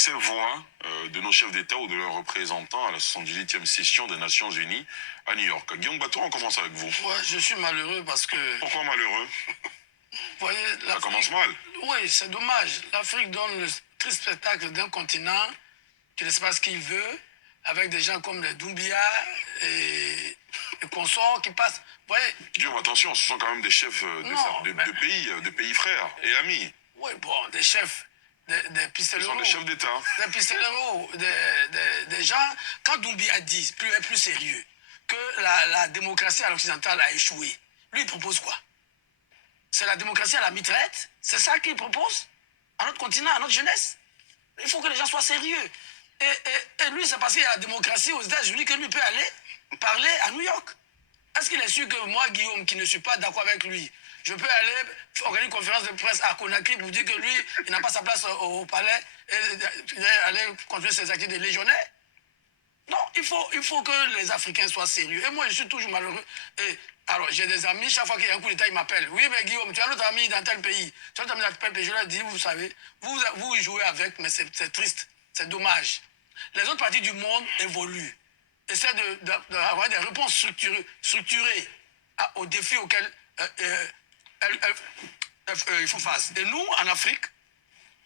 Ces voix de nos chefs d'État ou de leurs représentants à la 78e session des Nations Unies à New York. Guillaume Bateau, on commence avec vous. Ouais, je suis malheureux parce que... Pourquoi malheureux? Vous voyez, ça commence mal. Oui, c'est dommage. L'Afrique donne le triste spectacle d'un continent qui ne sait pas ce qu'il veut, avec des gens comme les Doumbia et consorts qui passent. Vous voyez... Guillaume, attention, ce sont quand même des chefs de pays frères et amis. Oui, bon, des chefs, des pistoleros. Ce sont des chefs d'État. Des pistoleros, des gens. Quand Doumbia dit, plus sérieux, que la démocratie à l'occidentale a échoué, lui, il propose quoi? C'est la démocratie à la mitraillette? C'est ça qu'il propose à notre continent, à notre jeunesse? Il faut que les gens soient sérieux. Et lui, c'est parce qu'il y a la démocratie aux États-Unis que lui peut aller parler à New York. Est-ce qu'il est sûr que moi, Guillaume, qui ne suis pas d'accord avec lui, je peux aller organiser une conférence de presse à Conakry pour dire que lui, il n'a pas sa place au palais et aller continuer ses activités de légionnaire? Non, il faut que les Africains soient sérieux. Et moi, je suis toujours malheureux. Et alors, j'ai des amis, chaque fois qu'il y a un coup d'État, ils m'appellent. Oui, mais Guillaume, tu as notre ami dans tel pays. Tu as notre ami dans tel pays. Je leur dis, vous savez, vous jouez avec, mais c'est triste. C'est dommage. Les autres parties du monde évoluent. Essaient d'avoir des réponses structurées aux défis auxquels il faut face. Et nous, en Afrique,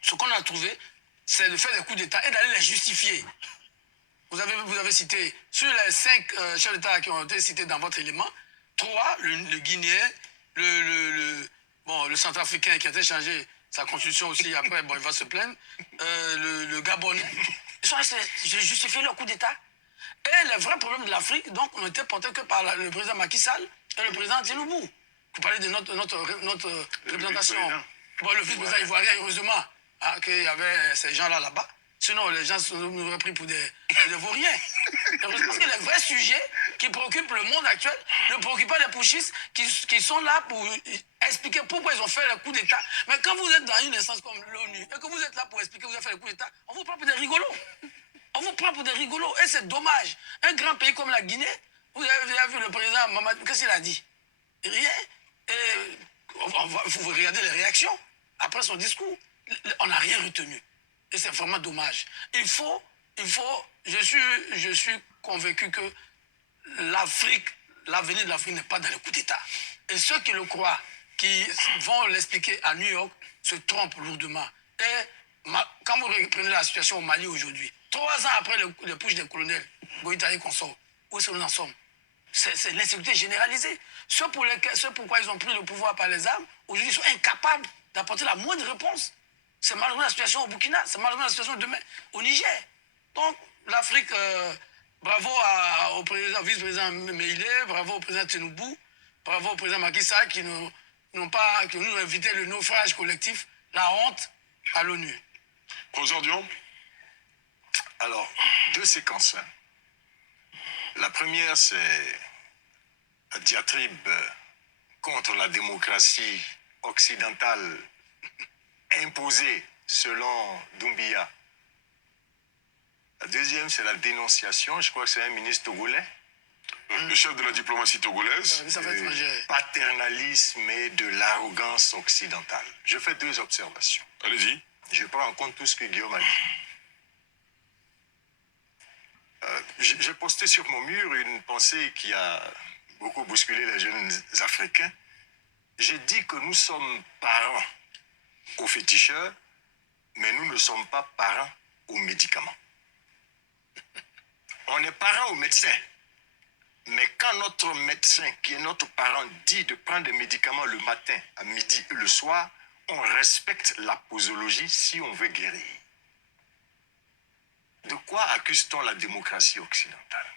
ce qu'on a trouvé, c'est de faire des coups d'État et d'aller les justifier. Vous avez cité, sur les 5 chefs d'État qui ont été cités dans votre élément, 3, le Guinéen, le Centrafricain qui a été changé sa constitution aussi, après, bon, il va se plaindre, le Gabonais, ils sont restés justifier leur coup d'État. Et les vrais problèmes de l'Afrique, donc, ont été portés que par le président Macky Sall et le président Tinubu. Vous parlez de notre représentation. Bon, le vice-président ivoirien, heureusement, qu'il y avait ces gens-là là-bas. Sinon, les gens nous auraient pris pour des vauriens. Parce que les vrais sujets qui préoccupent le monde actuel ne préoccupent pas les putschistes qui sont là pour expliquer pourquoi ils ont fait le coup d'État. Mais quand vous êtes dans une instance comme l'ONU et que vous êtes là pour expliquer que vous avez fait le coup d'État, on vous prend pour des rigolos. On vous prend pour des rigolos. Et c'est dommage. Un grand pays comme la Guinée, vous avez vu le président Mamadou, qu'est-ce qu'il a dit? Rien. Et vous regardez les réactions après son discours. On n'a rien retenu. Et c'est vraiment dommage. Je suis convaincu que l'Afrique, l'avenir de l'Afrique n'est pas dans le coup d'État. Et ceux qui le croient, qui vont l'expliquer à New York, se trompent lourdement. Et quand vous reprenez la situation au Mali aujourd'hui, 3 ans après le push des colonels, Goïta et consorts, où est-ce que nous en sommes? C'est l'insécurité généralisée. Ceux pourquoi ils ont pris le pouvoir par les armes, aujourd'hui, ils sont incapables d'apporter la moindre réponse. C'est malheureusement la situation au Burkina, c'est malheureusement la situation demain au Niger. Donc, l'Afrique, bravo au vice-président Meïlé, bravo au président Tinubu, bravo au président Macky Sall qui nous ont évité le naufrage collectif, la honte à l'ONU. Professeur Dion? Alors, 2 séquences. La première, c'est la diatribe contre la démocratie occidentale imposée selon Doumbia. La deuxième, c'est la dénonciation, je crois que c'est un ministre togolais. Le chef de la diplomatie togolaise. Paternalisme et de l'arrogance occidentale. Je fais 2 observations. Allez-y. Je prends en compte tout ce que Guillaume a dit. J'ai posté sur mon mur une pensée qui a beaucoup bousculé les jeunes Africains. J'ai dit que nous sommes parents aux féticheurs, mais nous ne sommes pas parents aux médicaments. On est parents aux médecins, mais quand notre médecin, qui est notre parent, dit de prendre des médicaments le matin, à midi et le soir, on respecte la posologie si on veut guérir. De quoi accuse-t-on la démocratie occidentale?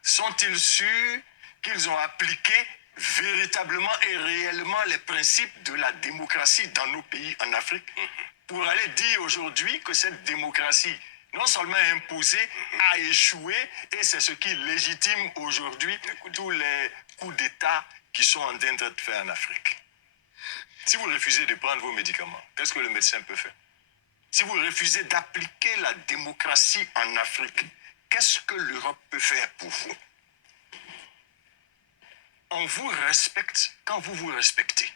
Sont-ils sûrs qu'ils ont appliqué véritablement et réellement les principes de la démocratie dans nos pays en Afrique pour aller dire aujourd'hui que cette démocratie, non seulement imposée, a échoué et c'est ce qui légitime aujourd'hui tous les coups d'État qui sont en train d'être faits en Afrique? Si vous refusez de prendre vos médicaments, qu'est-ce que le médecin peut faire? Si vous refusez d'appliquer la démocratie en Afrique, qu'est-ce que l'Europe peut faire pour vous? On vous respecte quand vous vous respectez.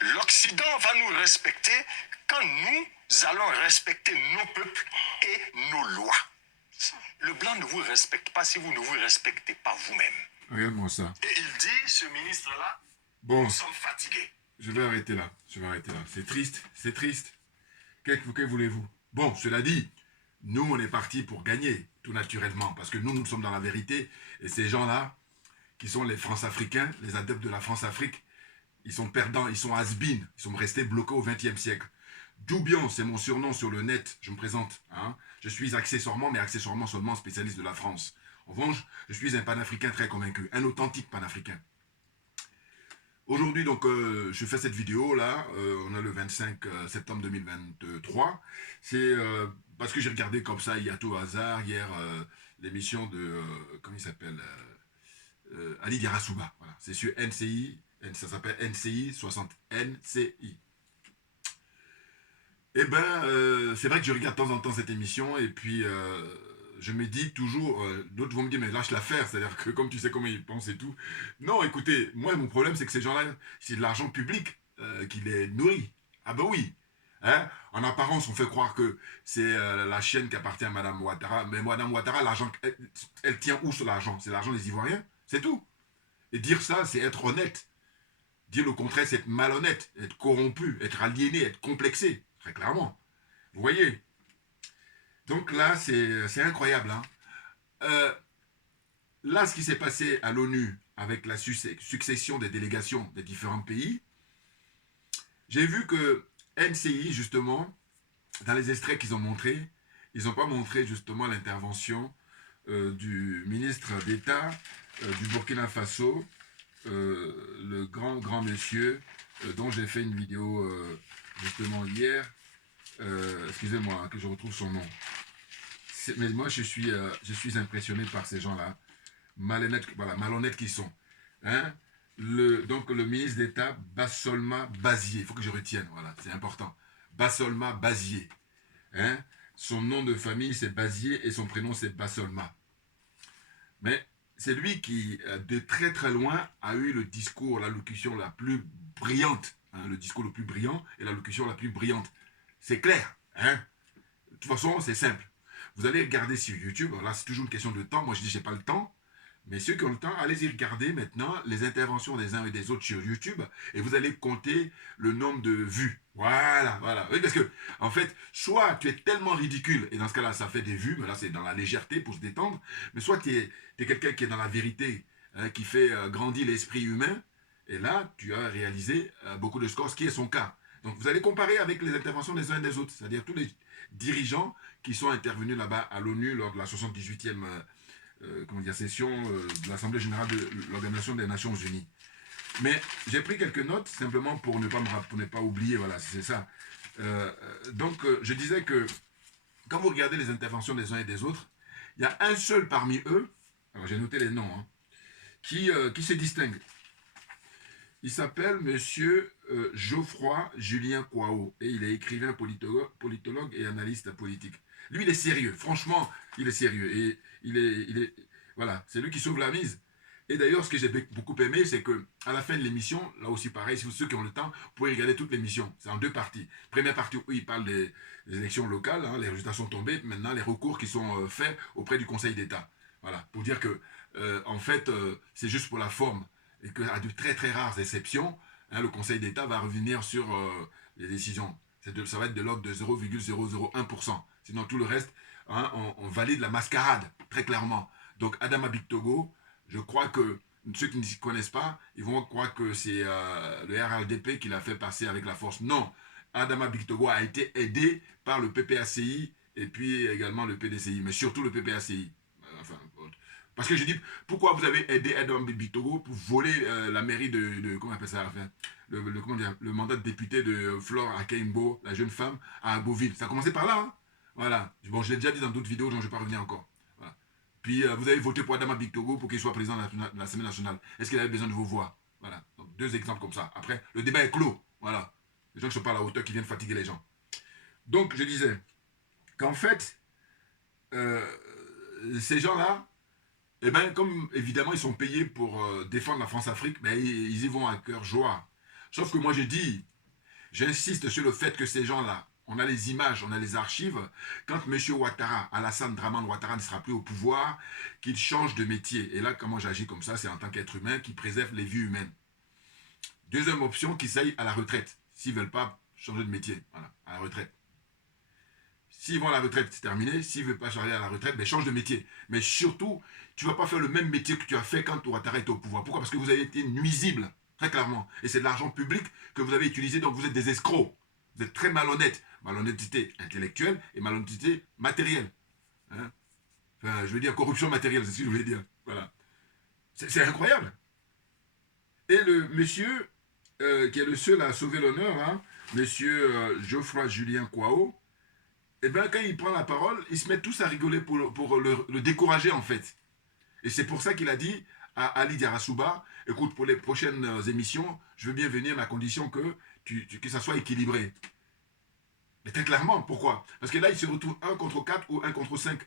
L'Occident va nous respecter quand nous allons respecter nos peuples et nos lois. Le blanc ne vous respecte pas si vous ne vous respectez pas vous-même. Regarde-moi ça. Et il dit, ce ministre-là, Bon, nous sommes fatigués. je vais arrêter là. Je vais arrêter là. C'est triste, c'est triste. Que voulez-vous? Bon, cela dit, nous, on est partis pour gagner, tout naturellement, parce que nous sommes dans la vérité, et ces gens-là, qui sont les France-Africains, les adeptes de la France-Afrique, ils sont perdants, ils sont has-been, ils sont restés bloqués au XXe siècle. Doubion, c'est mon surnom sur le net, je me présente. Hein. Je suis accessoirement, mais accessoirement seulement spécialiste de la France. En revanche, je suis un panafricain très convaincu, un authentique panafricain. Aujourd'hui, donc, je fais cette vidéo là, on est le 25 septembre 2023. C'est parce que j'ai regardé comme ça, il y a tout au hasard, hier, l'émission de, comment il s'appelle, Ali Diarasouba. Voilà. C'est sur NCI, ça s'appelle NCI 60, NCI. Eh ben, c'est vrai que je regarde de temps en temps cette émission, et puis je me dis toujours, d'autres vont me dire, mais lâche l'affaire, c'est-à-dire que comme tu sais comment ils pensent et tout. Non, écoutez, moi, mon problème, c'est que ces gens-là, c'est de l'argent public qui les nourrit. Ah ben oui. Hein? En apparence, on fait croire que c'est la chaîne qui appartient à Madame Ouattara, mais Madame Ouattara, l'argent, elle tient où sur l'argent? C'est l'argent des Ivoiriens, c'est tout. Et dire ça, c'est être honnête. Dire le contraire, c'est être malhonnête, être corrompu, être aliéné, être complexé, très clairement. Vous voyez? Donc là, c'est incroyable. Hein. Là, ce qui s'est passé à l'ONU avec la succession des délégations des différents pays, j'ai vu que NCI, justement, dans les extraits qu'ils ont montrés, ils n'ont pas montré justement l'intervention du ministre d'État du Burkina Faso, le grand monsieur dont j'ai fait une vidéo justement hier. Excusez-moi, hein, que je retrouve son nom. Mais moi, je suis impressionné par ces gens-là, malhonnêtes qu'ils sont. Hein? Donc, le ministre d'État, Bassolma Bazier, il faut que je retienne, voilà, c'est important. Bassolma Bazier. Hein? Son nom de famille, c'est Bazier, et son prénom, c'est Bassolma. Mais c'est lui qui, de très très loin, a eu le discours, l'allocution la plus brillante. Hein, le discours le plus brillant et l'allocution la plus brillante. C'est clair. Hein? De toute façon, c'est simple. Vous allez regarder sur YouTube. Là, c'est toujours une question de temps. Moi, je dis, j'ai pas le temps. Mais ceux qui ont le temps, allez-y regarder maintenant les interventions des uns et des autres sur YouTube. Et vous allez compter le nombre de vues. Voilà, voilà. Oui, parce que, en fait, soit tu es tellement ridicule, et dans ce cas-là, ça fait des vues, mais là, c'est dans la légèreté pour se détendre. Mais soit tu es quelqu'un qui est dans la vérité, hein, qui fait grandir l'esprit humain. Et là, tu as réalisé beaucoup de scores, ce qui est son cas. Donc, vous allez comparer avec les interventions des uns et des autres, c'est-à-dire tous les dirigeants qui sont intervenus là-bas à l'ONU lors de la 78e session de l'Assemblée Générale de l'Organisation des Nations Unies. Mais j'ai pris quelques notes, simplement pour ne pas oublier, voilà, c'est ça. Donc, je disais que, quand vous regardez les interventions des uns et des autres, il y a un seul parmi eux, alors j'ai noté les noms, hein, qui se distingue. Il s'appelle Monsieur Geoffroy Julien Kouao, et il est écrivain, politologue et analyste politique. Lui, il est sérieux, franchement, il est sérieux, et voilà, c'est lui qui sauve la mise. Et d'ailleurs, ce que j'ai beaucoup aimé, c'est que à la fin de l'émission, là aussi pareil, si ceux qui ont le temps, vous pouvez regarder toute l'émission. C'est en deux parties. Première partie où il parle des élections locales, hein, les résultats sont tombés, maintenant les recours qui sont faits auprès du Conseil d'État. Voilà, pour dire que, en fait, c'est juste pour la forme, et qu'à de très très rares exceptions, hein, le Conseil d'État va revenir sur les décisions. Ça va être de l'ordre de 0,001%. Sinon, tout le reste, hein, on valide la mascarade, très clairement. Donc, Adama Bictogo, je crois que ceux qui ne s'y connaissent pas, ils vont croire que c'est le RLDP qui l'a fait passer avec la force. Non, Adama Bictogo a été aidé par le PPACI et puis également le PDCI, mais surtout le PPACI. Enfin, parce que je dis, pourquoi vous avez aidé Adama Bictogo pour voler la mairie de comment on appelle ça, enfin, le mandat de député de Flore Akeimbo, la jeune femme, à Beauville. Ça a commencé par là, hein. Voilà. Bon, je l'ai déjà dit dans d'autres vidéos, donc je ne vais pas revenir encore. Voilà. Puis, vous avez voté pour Adama Bictogo pour qu'il soit président de l'Assemblée nationale. Est-ce qu'il avait besoin de vos voix? Voilà. Donc, deux exemples comme ça. Après, le débat est clos. Voilà. Les gens qui sont pas à la hauteur, qui viennent fatiguer les gens. Donc, je disais qu'en fait, ces gens-là, eh bien, comme évidemment, ils sont payés pour défendre la France-Afrique, mais ils y vont à cœur joie. Sauf que moi, J'insiste sur le fait que ces gens-là, on a les images, on a les archives, quand M. Ouattara, Alassane Dramane Ouattara ne sera plus au pouvoir, qu'il change de métier. Et là, comment j'agis comme ça, c'est en tant qu'être humain qui préserve les vies humaines. Deuxième option, qu'ils aillent à la retraite, s'ils ne veulent pas changer de métier, voilà, à la retraite. S'ils vont à la retraite, c'est terminé. S'ils ne veulent pas changer à la retraite, ben change de métier. Mais surtout, tu ne vas pas faire le même métier que tu as fait quand Ouattara était au pouvoir. Pourquoi? Parce que vous avez été nuisible, très clairement. Et c'est de l'argent public que vous avez utilisé, donc vous êtes des escrocs. Vous êtes très malhonnêtes. Malhonnêteté intellectuelle et malhonnêteté matérielle. Hein? Enfin, je veux dire corruption matérielle, c'est ce que je voulais dire. Voilà. C'est incroyable. Et le monsieur, qui est le seul à sauver l'honneur, hein, monsieur Geoffroy Julien Kwao, et bien quand il prend la parole, ils se mettent tous à rigoler pour le décourager en fait. Et c'est pour ça qu'il a dit à Ali Diarasouba, écoute, pour les prochaines émissions, je veux bien venir, mais à condition que ça soit équilibré. Mais très clairement, pourquoi? Parce que là, il se retrouve 1 contre 4 ou 1 contre 5. Vous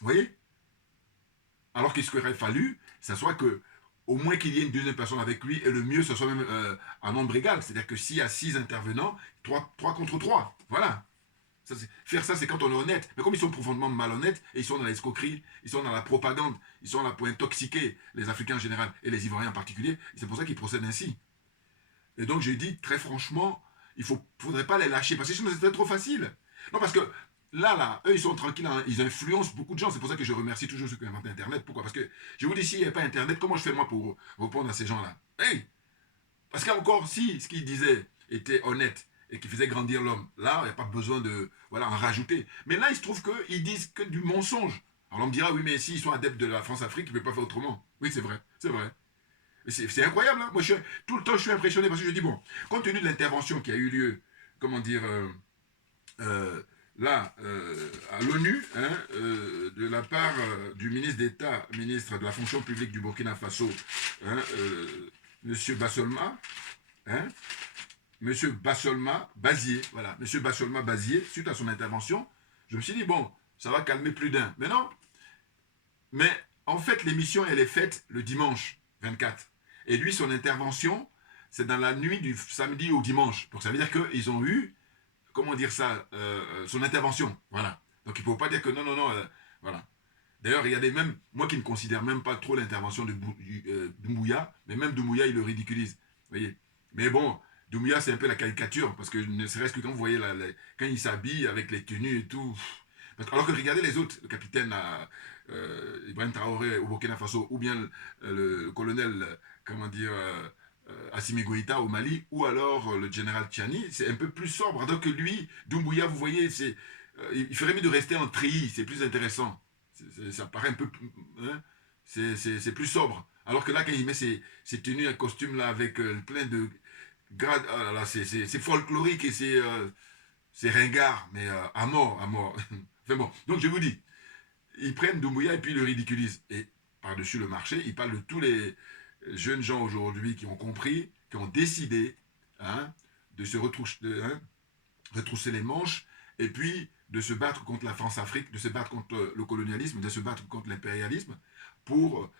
voyez? Alors qu'il aurait fallu, ça soit que au moins qu'il y ait une deuxième personne avec lui, et le mieux, ce soit même un nombre égal. C'est-à-dire que s'il y a 6 intervenants, 3 contre 3. Voilà. Faire ça, c'est quand on est honnête. Mais comme ils sont profondément malhonnêtes, et ils sont dans l'escroquerie, ils sont dans la propagande, ils sont là pour intoxiquer les Africains en général, et les Ivoiriens en particulier, c'est pour ça qu'ils procèdent ainsi. Et donc j'ai dit, très franchement, il ne faudrait pas les lâcher, parce que sinon c'était trop facile. Non, parce que là, eux, ils sont tranquilles, hein, ils influencent beaucoup de gens. C'est pour ça que je remercie toujours ceux qui ont inventé Internet. Pourquoi? Parce que je vous dis, s'il n'y avait pas Internet, comment je fais moi pour répondre à ces gens-là? Hey! Parce qu'encore, si ce qu'ils disaient était honnête, et qui faisait grandir l'homme. Là, il n'y a pas besoin de en rajouter. Mais là, il se trouve qu'ils disent que du mensonge. Alors on me dira, oui, mais s'ils sont adeptes de la France-Afrique, ils ne peuvent pas faire autrement. Oui, c'est vrai, c'est vrai. C'est incroyable, hein. Moi, tout le temps, je suis impressionné parce que je dis, bon, compte tenu de l'intervention qui a eu lieu, comment dire, là, à l'ONU, hein, de la part du ministre d'État, ministre de la fonction publique du Burkina Faso, hein, M. Bassolma, hein, Monsieur Bassolma Bazier, voilà, Monsieur Bassolma Bazier, suite à son intervention, je me suis dit, bon, ça va calmer plus d'un. Mais non. Mais en fait, l'émission, elle est faite le dimanche 24. Et lui, son intervention, c'est dans la nuit du samedi au dimanche. Donc ça veut dire qu'ils ont eu, comment dire ça, son intervention. Voilà. Donc il ne faut pas dire que non, voilà. D'ailleurs, il y a des même, moi qui ne considère même pas trop l'intervention de Doumbouya, mais même Doumbouya, il le ridiculise. Vous voyez. Mais bon, Doumbouya, c'est un peu la caricature, parce que ne serait-ce que quand vous voyez, quand il s'habille avec les tenues et tout. Alors que regardez les autres, le capitaine Ibrahim Traoré au Burkina Faso, ou bien le colonel, comment dire, Assimi Goïta au Mali, ou alors le général Tchani, c'est un peu plus sobre. Alors que lui, Doumbouya, vous voyez, il ferait mieux de rester en treillis, c'est plus intéressant. Ça paraît un peu... Hein, c'est plus sobre. Alors que là, quand il met ses tenues, un costume là, avec plein de... Oh là, c'est folklorique et c'est ringard, mais à mort, à mort. Enfin bon, donc je vous dis, ils prennent Doumbouya et puis ils le ridiculisent. Et par-dessus le marché, ils parlent de tous les jeunes gens aujourd'hui qui ont compris, qui ont décidé hein, de se retrousser les manches et puis de se battre contre la France-Afrique, de se battre contre le colonialisme, de se battre contre l'impérialisme pour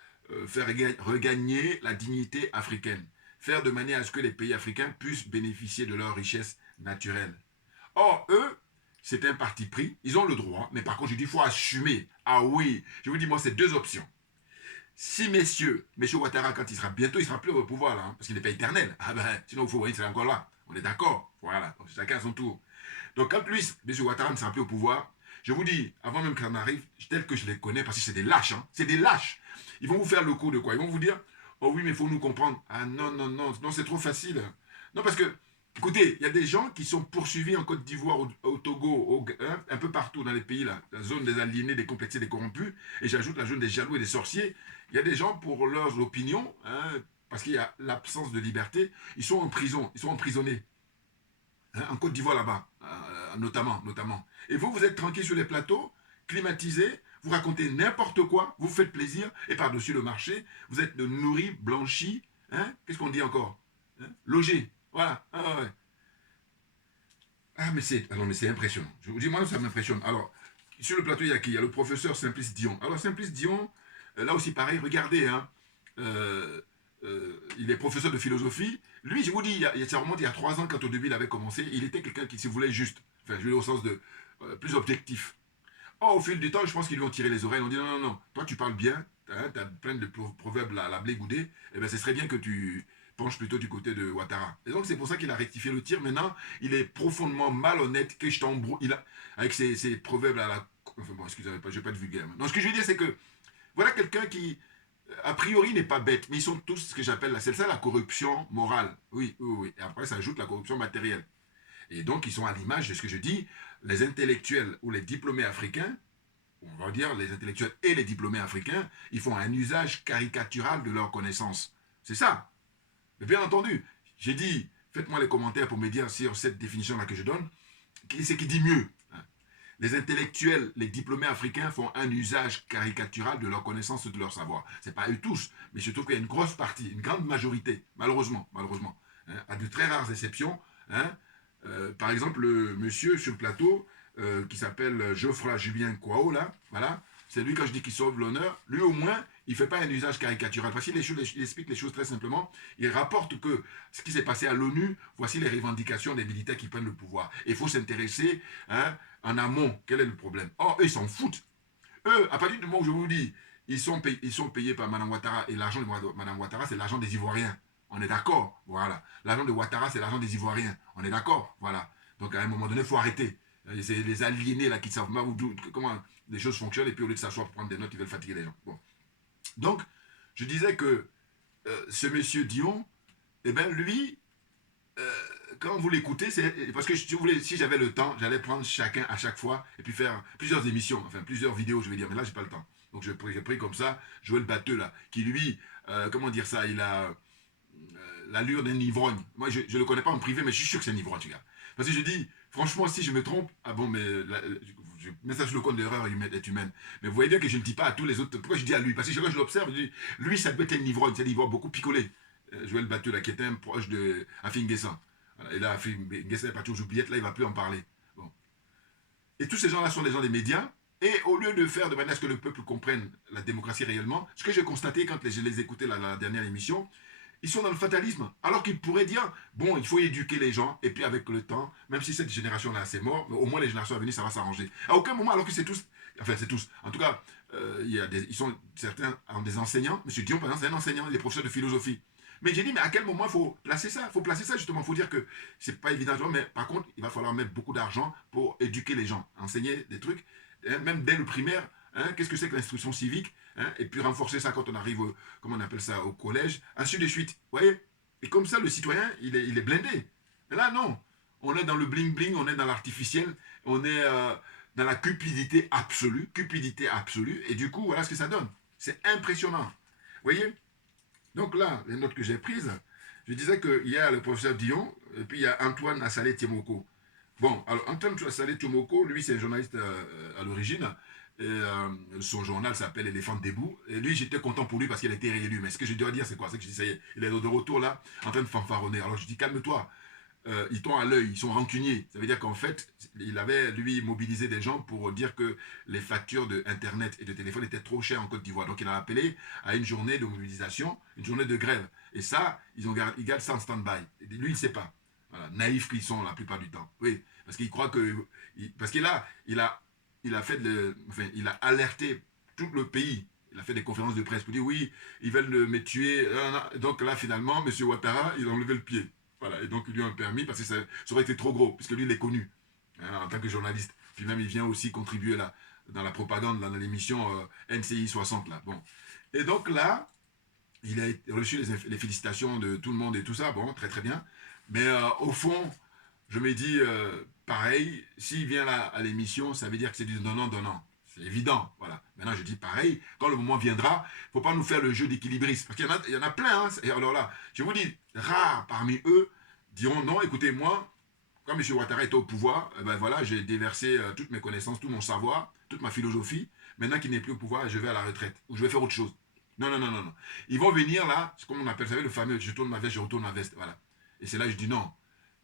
faire regagner la dignité africaine. Faire de manière à ce que les pays africains puissent bénéficier de leurs richesses naturelles. Or, eux, c'est un parti pris, ils ont le droit, mais par contre, je dis, il faut assumer. Ah oui, je vous dis, moi, c'est deux options. Si messieurs Ouattara, quand il sera bientôt, il sera plus au pouvoir, là, hein, parce qu'il n'est pas éternel. Ah ben, sinon, il faut voir, il sera encore là. On est d'accord. Voilà, donc, chacun à son tour. Donc, quand lui, M. Ouattara ne sera plus au pouvoir, je vous dis, avant même qu'on arrive, tel que je les connais, parce que c'est des lâches, hein, c'est des lâches. Ils vont vous faire le coup de quoi? Ils vont vous dire, oh oui, mais il faut nous comprendre. Ah non, c'est trop facile. Non, parce que, écoutez, il y a des gens qui sont poursuivis en Côte d'Ivoire, au Togo, un peu partout dans les pays, là, la zone des aliénés, des complexés, des corrompus, et j'ajoute la zone des jaloux et des sorciers. Il y a des gens, pour leurs opinions, hein, parce qu'il y a l'absence de liberté, ils sont en prison, ils sont emprisonnés. Hein, en Côte d'Ivoire, là-bas, notamment. Et vous êtes tranquille sur les plateaux, climatisés, vous racontez n'importe quoi, vous faites plaisir, et par-dessus le marché, vous êtes nourris, blanchis, hein, qu'est-ce qu'on dit encore, hein, logés, voilà. Ah, ouais. Ah, mais c'est impressionnant. Je vous dis, moi, ça m'impressionne. Alors, sur le plateau, il y a qui? Il y a le professeur Simplice Dion. Alors, Simplice Dion, là aussi, pareil, regardez, hein, il est professeur de philosophie. Lui, je vous dis, ça remonte il y a 3 ans, quand au début il avait commencé, il était quelqu'un qui se voulait juste, enfin, je veux dire au sens de plus objectif. Or, au fil du temps, je pense qu'ils lui ont tiré les oreilles. Ils ont dit non, non, non, toi tu parles bien, hein, tu as plein de proverbes la blé goudé, et bien ce serait bien que tu penches plutôt du côté de Ouattara. Et donc c'est pour ça qu'il a rectifié le tir. Maintenant, il est profondément malhonnête, que je t'embrouille, avec ses proverbes à la... Enfin bon, excusez-moi, je ne vais pas être vulgaire. Non, ce que je veux dire, c'est que voilà quelqu'un qui, a priori, n'est pas bête, mais ils sont tous ce que j'appelle, c'est ça la corruption morale. Oui, oui, oui. Et après, ça ajoute la corruption matérielle. Et donc, ils sont à l'image de ce que je dis, les intellectuels ou les diplômés africains, on va dire les intellectuels et les diplômés africains, ils font un usage caricatural de leurs connaissances. C'est ça. Mais bien entendu, j'ai dit, faites-moi les commentaires pour me dire sur cette définition-là que je donne, c'est qui dit mieux. Les intellectuels, les diplômés africains font un usage caricatural de leurs connaissances et de leur savoir. Ce n'est pas eux tous, mais je trouve qu'il y a une grosse partie, une grande majorité, malheureusement, hein, à de très rares exceptions. Hein, par exemple, le monsieur sur le plateau, qui s'appelle Geoffroy Julien Kwao, là, voilà, c'est lui, quand je dis qu'il sauve l'honneur, lui au moins, il ne fait pas un usage caricatural. Parce qu'il explique les choses très simplement. Il rapporte que ce qui s'est passé à l'ONU, voici les revendications des militaires qui prennent le pouvoir. Et il faut s'intéresser, hein, en amont, quel est le problème. Or, eux, ils s'en foutent. Eux, à partir du moment où je vous dis, ils sont payés par Mme Ouattara, et l'argent de Mme Ouattara, c'est l'argent des Ivoiriens. On est d'accord, voilà. L'argent de Ouattara, c'est l'argent des Ivoiriens. On est d'accord, voilà. Donc, à un moment donné, il faut arrêter. C'est les aliénés, là, qui ne savent pas comment les choses fonctionnent, et puis au lieu de s'asseoir pour prendre des notes, ils veulent fatiguer les gens. Bon. Donc, je disais que ce monsieur Dion, eh bien, lui, quand vous l'écoutez, c'est parce que si j'avais le temps, j'allais prendre chacun à chaque fois et puis faire plusieurs émissions, enfin plusieurs vidéos, je vais dire, mais là, j'ai pas le temps. Donc, j'ai pris comme ça Joël Batteux, là, qui lui, comment dire ça, il a l'allure d'un ivrogne. Moi, je ne le connais pas en privé, mais je suis sûr que c'est un ivrogne, tu vois. Parce que je dis, franchement, si je me trompe, ah bon, mais je mets ça sur le compte de l'erreur est humaine. Mais vous voyez bien que je ne dis pas à tous les autres. Pourquoi je dis à lui? Parce que quand je l'observe, je dis, lui, ça peut être un ivrogne, c'est l'ivrogne beaucoup picolé. Joël Batteux, là, qui était un proche de Afin Guessan. Voilà. Et là, Afin Guessan est parti aux oubliettes, là, il ne va plus en parler. Bon. Et tous ces gens-là sont des gens des médias. Et au lieu de faire de manière à ce que le peuple comprenne la démocratie réellement, ce que j'ai constaté quand je les écoutais la dernière émission, ils sont dans le fatalisme. Alors qu'ils pourraient dire, bon, il faut éduquer les gens, et puis avec le temps, même si cette génération-là, c'est mort, mais au moins les générations à venir, ça va s'arranger. À aucun moment, alors que c'est tous, enfin c'est tous, en tout cas, certains ont des enseignants, M. Dion, par exemple, c'est un enseignant, il est professeur de philosophie. Mais j'ai dit, mais à quel moment il faut placer ça? Il faut placer ça, justement, il faut dire que c'est pas évident, mais par contre, il va falloir mettre beaucoup d'argent pour éduquer les gens, enseigner des trucs, même dès le primaire, hein, qu'est-ce que c'est que l'instruction civique, hein, et puis renforcer ça quand on arrive, comment on appelle ça, au collège, ainsi de suite. Vous voyez? Et comme ça, le citoyen, il est blindé. Et là, non. On est dans le bling-bling, on est dans l'artificiel, on est dans la cupidité absolue, et du coup, voilà ce que ça donne. C'est impressionnant. Vous voyez? Donc là, les notes que j'ai prises, je disais qu'il y a le professeur Dion, et puis il y a Antoine Assalé Tiemoko. Bon, alors Antoine Assalé Tiemoko, lui, c'est un journaliste à l'origine. Et, son journal s'appelle Éléphant debout. Et lui, j'étais content pour lui parce qu'il a été réélu. Mais ce que je dois dire, c'est quoi? C'est que je dis, ça y est, il est de retour là, en train de fanfaronner. Alors je dis, calme-toi. Ils t'ont à l'œil, ils sont rancuniers. Ça veut dire qu'en fait, il avait, lui, mobilisé des gens pour dire que les factures d'Internet et de téléphone étaient trop chères en Côte d'Ivoire. Donc il a appelé à une journée de mobilisation, une journée de grève. Et ça, ils gardent ça en stand-by. Lui, il ne sait pas. Voilà, naïfs qu'ils sont la plupart du temps. Oui, parce qu'il croit que... Parce qu'il a il a alerté tout le pays. Il a fait des conférences de presse pour dire oui, ils veulent me tuer. Donc là, finalement, M. Ouattara, il a enlevé le pied. Voilà, et donc ils lui ont permis, parce que ça aurait été trop gros, puisque lui, il est connu, hein, en tant que journaliste. Puis même, il vient aussi contribuer là, dans la propagande, là, dans l'émission NCI 60. Là. Bon. Et donc là, il a reçu les félicitations de tout le monde et tout ça. Bon, très très bien. Mais au fond, je me dis, pareil, s'il vient là à l'émission, ça veut dire que c'est du donnant-donnant. C'est évident, voilà. Maintenant, je dis pareil, quand le moment viendra, il ne faut pas nous faire le jeu d'équilibriste. Parce qu'il y en a plein, hein. Et alors là, je vous dis, rares parmi eux diront, non, écoutez, moi, quand M. Ouattara est au pouvoir, ben voilà, j'ai déversé toutes mes connaissances, tout mon savoir, toute ma philosophie. Maintenant qu'il n'est plus au pouvoir, je vais à la retraite. Ou je vais faire autre chose. Non, non, non, non, non. Ils vont venir là, c'est comme on appelle, vous savez, le fameux, je tourne ma veste, je retourne ma veste, voilà. Et c'est là que je dis non.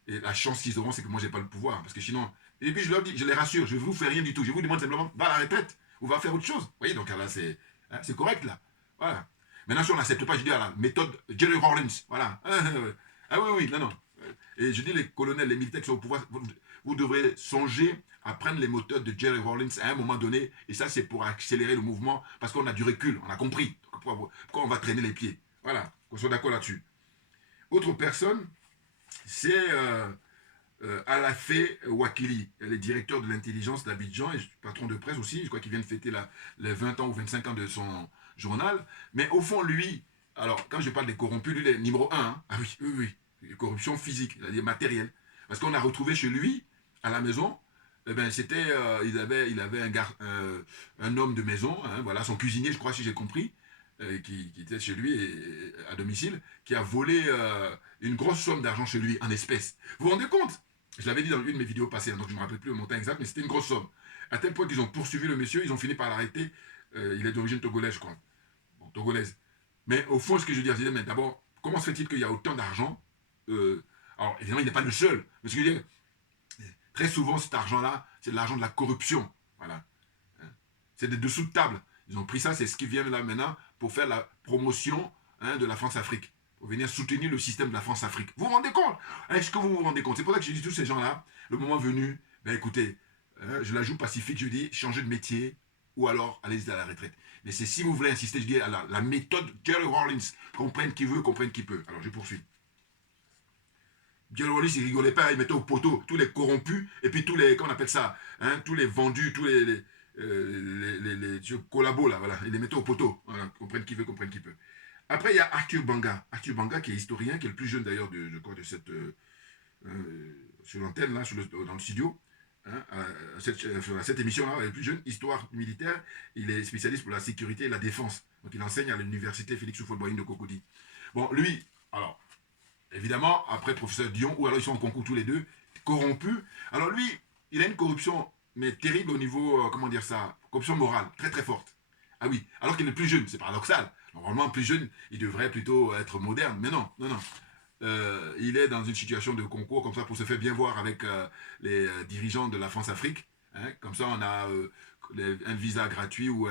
Et la chance qu'ils auront, c'est que moi, je n'ai pas le pouvoir. Parce que sinon... Et puis, je leur dis, je les rassure, je ne vous fais rien du tout. Je vous demande simplement, va à la retraite ou va faire autre chose. Vous voyez, donc là, c'est correct, là. Voilà. Maintenant, si on n'accepte pas, je dis à la méthode Jerry Rawlins. Voilà. Ah oui, oui, non, non. Et je dis les colonels, les militaires qui sont au pouvoir, vous devrez songer à prendre les méthodes de Jerry Rawlins à un moment donné. Et ça, c'est pour accélérer le mouvement parce qu'on a du recul, on a compris. Pourquoi on va traîner les pieds. Voilà, qu'on soit d'accord là-dessus. Autre personne, c'est Alafé Wakili. Elle est directeur de l'intelligence d'Abidjan et patron de presse aussi. Je crois qu'il vient de fêter les 20 ans ou 25 ans de son journal. Mais au fond, lui, alors quand je parle des corrompus, lui, il est numéro 1. Hein. Ah oui, oui, oui. Corruption physique, c'est-à-dire matérielle. Parce qu'on a retrouvé chez lui, à la maison, eh ben, c'était, il avait un homme de maison, hein, voilà, son cuisinier, je crois, si j'ai compris, qui était chez lui à domicile, qui a volé une grosse somme d'argent chez lui en espèces. Vous vous rendez compte? Je l'avais dit dans une de mes vidéos passées, hein, donc je ne me rappelle plus le montant exact, mais c'était une grosse somme. À tel point qu'ils ont poursuivi le monsieur, ils ont fini par l'arrêter. Il est d'origine togolaise, je crois. Bon, togolaise. Mais au fond, ce que je veux dire, c'est mais d'abord, comment se fait-il qu'il y a autant d'argent alors, évidemment, il n'est pas le seul. Mais ce que je veux dire, très souvent, cet argent-là, c'est de l'argent de la corruption. Voilà. C'est des dessous de table. Ils ont pris ça, c'est ce qui vient là maintenant pour faire la promotion de la France-Afrique. Pour venir soutenir le système de la France-Afrique. Vous vous rendez compte? Est-ce que vous vous rendez compte? C'est pour ça que je dis tous ces gens-là, le moment venu, ben écoutez, je la joue pacifique, je dis changez de métier ou alors allez-y à la retraite. Mais c'est si vous voulez insister, je dis la méthode Jerry Rawlins, comprenne qui veut, comprenne qui peut. Alors je poursuis. Jerry Rawlins, il rigolait pas, il mettait au poteau tous les corrompus et puis tous les, comment on appelle ça, tous les vendus, tous les collabos là, voilà, il les mettait au poteau. Voilà, comprenne qui veut, comprenne qui peut. Après, il y a Arthur Banga. Arthur Banga, qui est historien, qui est le plus jeune d'ailleurs de cette, sur l'antenne, là, dans le studio, à cette émission-là, il est le plus jeune, histoire militaire. Il est spécialiste pour la sécurité et la défense. Donc, il enseigne à l'université Félix Houphouët-Boigny de Cocody. Bon, lui, alors, évidemment, après professeur Dion, ou alors ils sont en concours tous les deux, corrompus. Alors, lui, il a une corruption, mais terrible au niveau, comment dire ça, corruption morale, très très forte. Ah oui, alors qu'il est plus jeune, c'est paradoxal. Normalement, plus jeune, il devrait plutôt être moderne. Mais non, non, non. Il est dans une situation de concours comme ça pour se faire bien voir avec les dirigeants de la France-Afrique. Hein. Comme ça, on a un visa gratuit ou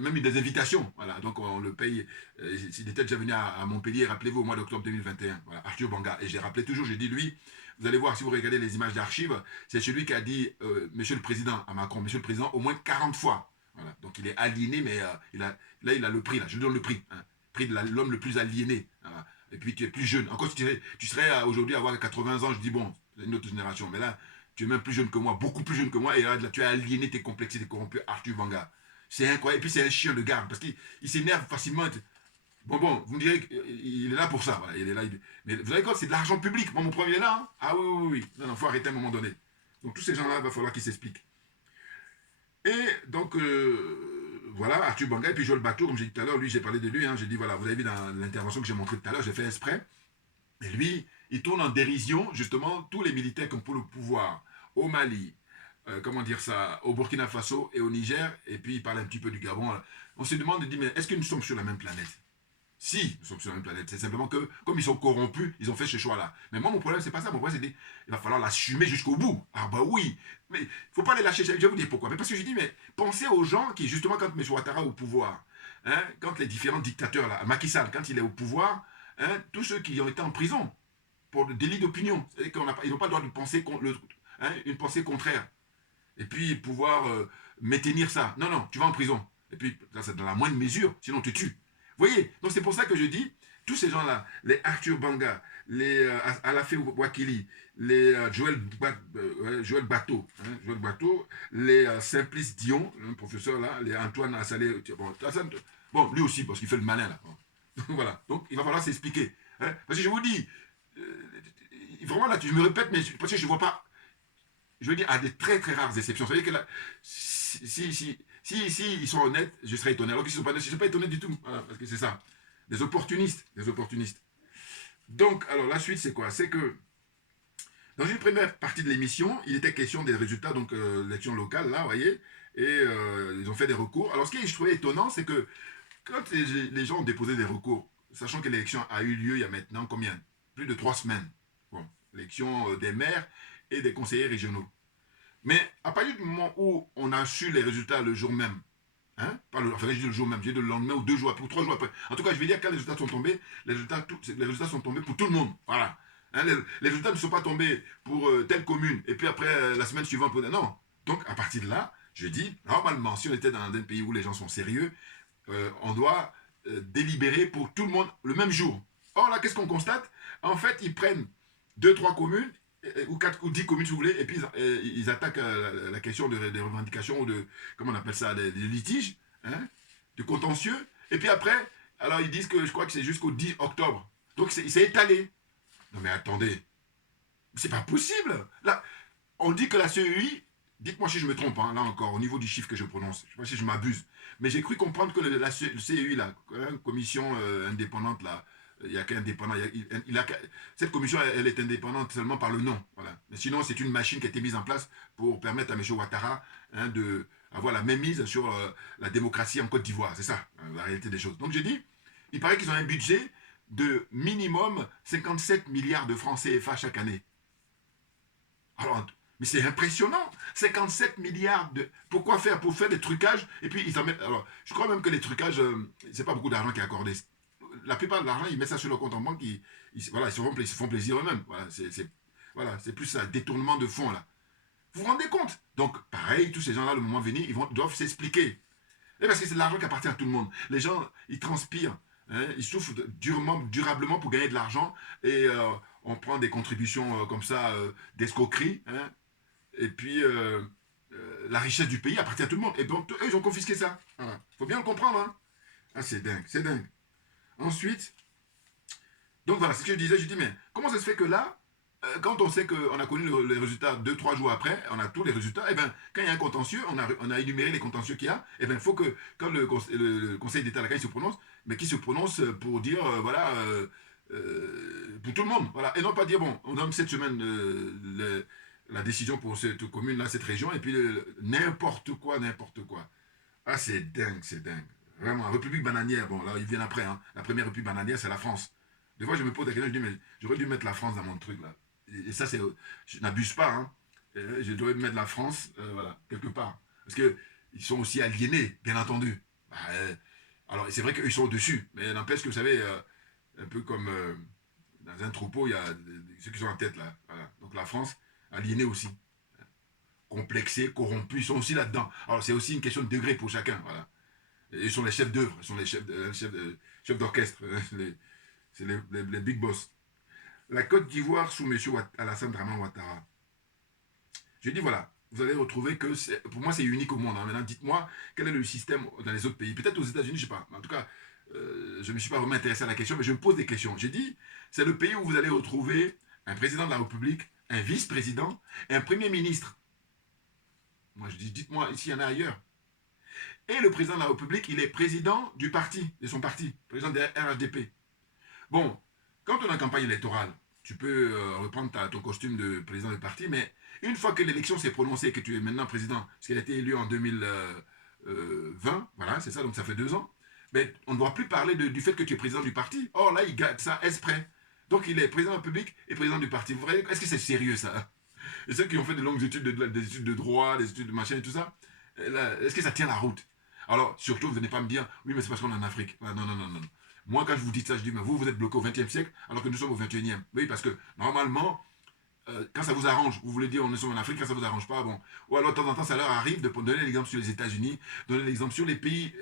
même des invitations. Voilà. Donc, on le paye. Il était déjà venu à Montpellier, rappelez-vous, au mois d'octobre 2021. Voilà, Arthur Banga. Et j'ai rappelé toujours, j'ai dit, lui, vous allez voir, si vous regardez les images d'archives, c'est celui qui a dit, Monsieur le Président, à Macron, Monsieur le Président, au moins 40 fois. Voilà. Donc il est aliéné, mais il a le prix, là. Je lui donne le prix. Hein. Prix de l'homme le plus aliéné. Voilà. Et puis tu es plus jeune. Encore, tu serais aujourd'hui à avoir 80 ans, je dis bon, c'est une autre génération. Mais là, tu es même plus jeune que moi, beaucoup plus jeune que moi. Et là, tu as aliéné, t'es complexé, t'es corrompu. Arthur Banga. C'est incroyable. Et puis c'est un chien de garde parce qu'il s'énerve facilement. Bon, vous me direz qu'il est là pour ça. Voilà. Il est là. Mais vous savez quoi, c'est de l'argent public. Moi, mon premier est là. Hein. Ah oui, oui, oui. Non, non, faut arrêter à un moment donné. Donc tous ces gens-là, il va falloir qu'ils s'expliquent. Et donc, voilà, Arthur Banga, et puis Joël Bateau, comme j'ai dit tout à l'heure, lui, j'ai parlé de lui, hein, j'ai dit, voilà, vous avez vu dans l'intervention que j'ai montrée tout à l'heure, j'ai fait exprès, et lui, il tourne en dérision, justement, tous les militaires qui ont pour le pouvoir au Mali, comment dire ça, au Burkina Faso et au Niger, et puis il parle un petit peu du Gabon. On se demande, il dit, mais est-ce que nous sommes sur la même planète? Si, nous sommes sur la même planète. C'est simplement que, comme ils sont corrompus, ils ont fait ce choix-là. Mais moi, mon problème, c'est pas ça. Mon problème, c'est qu'il va falloir l'assumer jusqu'au bout. Ah bah oui. Mais il ne faut pas les lâcher. Je vais vous dire pourquoi. Mais parce que je dis, mais pensez aux gens qui, justement, quand M. Ouattara est au pouvoir, hein, quand les différents dictateurs, là, Macky Sall, quand il est au pouvoir, hein, tous ceux qui ont été en prison pour le délit d'opinion, ils n'ont pas le droit de penser une pensée contraire. Et puis, pouvoir maintenir ça. Non, non, tu vas en prison. Et puis, ça, c'est dans la moindre mesure, sinon on te tue. Vous voyez, donc c'est pour ça que je dis, tous ces gens-là, les Arthur Banga, les Alafé Wakili, les Joël Bateau, les Simplice Dion, un professeur là, les Antoine Assalé, bon, lui aussi, parce qu'il fait le malin là. Voilà, donc il va falloir s'expliquer. Hein, parce que je vous dis, vraiment là, je me répète, mais parce que je ne vois pas, je veux dire, à des très très rares exceptions. Vous savez que là, si ils sont honnêtes, je serais étonné. Alors qu'ils ne sont pas honnêtes, je ne suis pas étonné du tout. Voilà, parce que c'est ça. Des opportunistes. Des opportunistes. Donc, alors la suite, c'est quoi? C'est que dans une première partie de l'émission, il était question des résultats, donc l'élection locale, là, vous voyez, et ils ont fait des recours. Alors, ce qui je trouvais étonnant, c'est que quand les gens ont déposé des recours, sachant que l'élection a eu lieu il y a maintenant combien? Plus de 3 semaines. Bon, l'élection des maires et des conseillers régionaux. Mais à partir du moment où on a su les résultats le jour même, Hein? Pas le, enfin, je dis le jour même, je dis le lendemain ou 2 jours après, ou 3 jours après. En tout cas, je vais dire quand les résultats sont tombés, les résultats sont tombés pour tout le monde. Voilà. Hein, les résultats ne sont pas tombés pour telle commune, et puis après, la semaine suivante, non. Donc, à partir de là, je dis, normalement, si on était dans un pays où les gens sont sérieux, on doit délibérer pour tout le monde le même jour. Or là, qu'est-ce qu'on constate? En fait, ils prennent 2, 3 communes, ou 4 ou 10 communes si vous voulez, et puis ils attaquent la question des revendications ou de, comment on appelle ça, des litiges, hein, de contentieux, et puis après, alors ils disent que je crois que c'est jusqu'au 10 octobre. Donc c'est étalé. Non mais attendez, c'est pas possible. Là, on dit que la CEI, dites-moi si je me trompe, hein, là encore, au niveau du chiffre que je prononce, je sais pas si je m'abuse, mais j'ai cru comprendre que le CEI, la commission indépendante, là, il n'y a qu'un indépendant. Cette commission, elle est indépendante seulement par le nom. Voilà. Mais sinon, c'est une machine qui a été mise en place pour permettre à M. Ouattara d'avoir la même mise sur la démocratie en Côte d'Ivoire. C'est ça, la réalité des choses. Donc j'ai dit, il paraît qu'ils ont un budget de minimum 57 milliards de francs CFA chaque année. Alors, mais c'est impressionnant. 57 milliards de... Pourquoi faire? Pour faire des trucages. Et puis, ils en mettent... Alors, je crois même que les trucages, c'est pas beaucoup d'argent qui est accordé. La plupart de l'argent, ils mettent ça sur leur compte en banque. Voilà, ils se font plaisir eux-mêmes. Voilà, c'est plus un détournement de fonds, là. Vous vous rendez compte? Donc, pareil, tous ces gens-là, le moment venu, doivent s'expliquer. Et parce que c'est de l'argent qui appartient à tout le monde. Les gens, ils transpirent. Hein, ils souffrent durablement pour gagner de l'argent. Et on prend des contributions comme ça, d'escroquerie. Hein, et puis, la richesse du pays appartient à tout le monde. Et donc, eux, ils ont confisqué ça. Voilà. Faut bien le comprendre. Hein. Ah, c'est dingue, c'est dingue. Ensuite, donc voilà, c'est ce que je disais. Je dis, mais comment ça se fait que là, quand on sait qu'on a connu les résultats 2, 3 jours après, on a tous les résultats, et bien, quand il y a un contentieux, on a énuméré les contentieux qu'il y a, et bien, il faut que, quand le Conseil d'État, là, quand il se prononce, mais qu'il se prononce pour dire, voilà, pour tout le monde, voilà, et non pas dire, bon, on donne cette semaine la décision pour cette commune-là, cette région, et puis n'importe quoi, n'importe quoi. Ah, c'est dingue, c'est dingue. Vraiment, République bananière, bon, là, ils viennent après, hein. La première République bananière, c'est la France. Des fois, je me pose la question, je dis, mais j'aurais dû mettre la France dans mon truc, là. Et ça, c'est, je n'abuse pas, hein. Je devrais mettre la France, voilà, quelque part. Parce qu'ils sont aussi aliénés, bien entendu. Bah, alors, c'est vrai qu'ils sont au-dessus, mais n'empêche que, vous savez, un peu comme dans un troupeau, il y a ceux qui sont en tête, là. Voilà. Donc, la France, aliénée aussi. Complexés, corrompus, ils sont aussi là-dedans. Alors, c'est aussi une question de degré pour chacun, voilà. Et ils sont les chefs d'œuvre, ils sont les chefs d'orchestre, c'est les big boss. La Côte d'Ivoire sous M. Alassane Draman Ouattara. Je dis voilà, vous allez retrouver que, pour moi c'est unique au monde. Hein. Maintenant dites-moi quel est le système dans les autres pays. Peut-être aux États-Unis, je ne sais pas. En tout cas, je ne me suis pas vraiment intéressé à la question, mais je me pose des questions. J'ai dit, c'est le pays où vous allez retrouver un président de la République, un vice-président et un premier ministre. Moi je dis, dites-moi, ici il y en a ailleurs. Et le président de la République, il est président du parti, de son parti, président de la RHDP. Bon, quand on est en campagne électorale, tu peux reprendre ton costume de président de parti, mais une fois que l'élection s'est prononcée, que tu es maintenant président, parce qu'il a été élu en 2020, voilà, c'est ça, donc ça fait 2 ans, mais on ne doit plus parler du fait que tu es président du parti. Or là, il garde ça exprès. Donc il est président de la République et président du parti. Vous voyez, est-ce que c'est sérieux ça? Et ceux qui ont fait de longues études, des études de droit, des études de machin et tout ça, est-ce que ça tient la route? Alors, surtout, vous ne venez pas me dire, oui, mais c'est parce qu'on est en Afrique. Non, non, non, non. Moi, quand je vous dis ça, je dis, mais vous êtes bloqué au XXe siècle, alors que nous sommes au XXIe. Oui, parce que, normalement, quand ça vous arrange, vous voulez dire, on est en Afrique, quand ça ne vous arrange pas, bon. Ou alors, de temps en temps, ça leur arrive de donner l'exemple sur les États-Unis, donner l'exemple sur les pays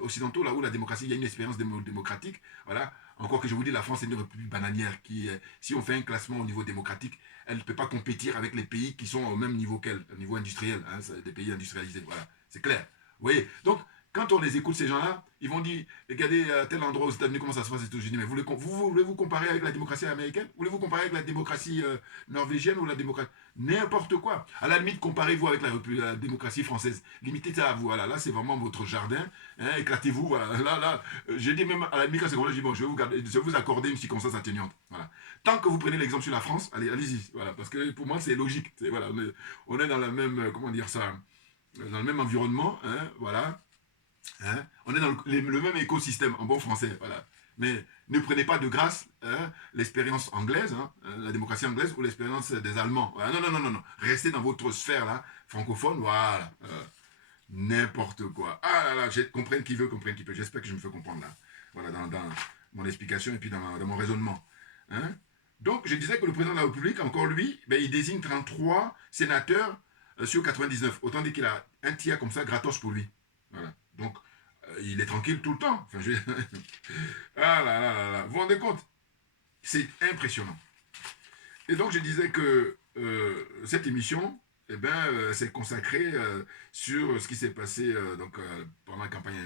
occidentaux, là où la démocratie, il y a une expérience démocratique. Voilà. Encore que je vous dis, la France est une république bananière qui, si on fait un classement au niveau démocratique, elle ne peut pas compétir avec les pays qui sont au même niveau qu'elle, au niveau industriel, hein, des pays industrialisés. Voilà, c'est clair. Vous voyez, donc, quand on les écoute, ces gens-là, ils vont dire, regardez à tel endroit aux États-Unis, comment ça se passe et tout. Je dis, mais vous voulez-vous comparer avec la démocratie américaine? Voulez-vous comparer avec la démocratie norvégienne ou la démocratie... N'importe quoi. À la limite, comparez-vous avec la démocratie française. Limitez ça à vous. Voilà, là, c'est vraiment votre jardin. Hein, éclatez-vous. Voilà. Là, j'ai dit même, à la limite, quand c'est comme là, je dis, bon, je vais vous accorder une circonstance atténuante. Voilà. Tant que vous prenez l'exemple sur la France, allez-y. Voilà, parce que pour moi, c'est logique. Voilà, on est dans la même, comment dire ça, dans le même environnement. Hein, voilà. Hein? On est dans le même écosystème, en bon français, voilà. Mais ne prenez pas de grâce hein, l'expérience anglaise, hein, la démocratie anglaise ou l'expérience des Allemands. Voilà. Non, non, non, non, non. Restez dans votre sphère là, francophone, voilà. N'importe quoi. Ah là là, comprenne qui veut, comprenne qui peut. J'espère que je me fais comprendre là. Voilà, dans mon explication et puis dans mon raisonnement. Hein? Donc, je disais que le président de la République, encore lui, ben, il désigne 33 sénateurs sur 99. Autant dire qu'il a un tiers comme ça, gratos pour lui. Voilà. Donc, il est tranquille tout le temps. Enfin, ah là là là là. Vous vous rendez compte? C'est impressionnant. Et donc, je disais que cette émission, eh ben, s'est consacrée sur ce qui s'est passé pendant la campagne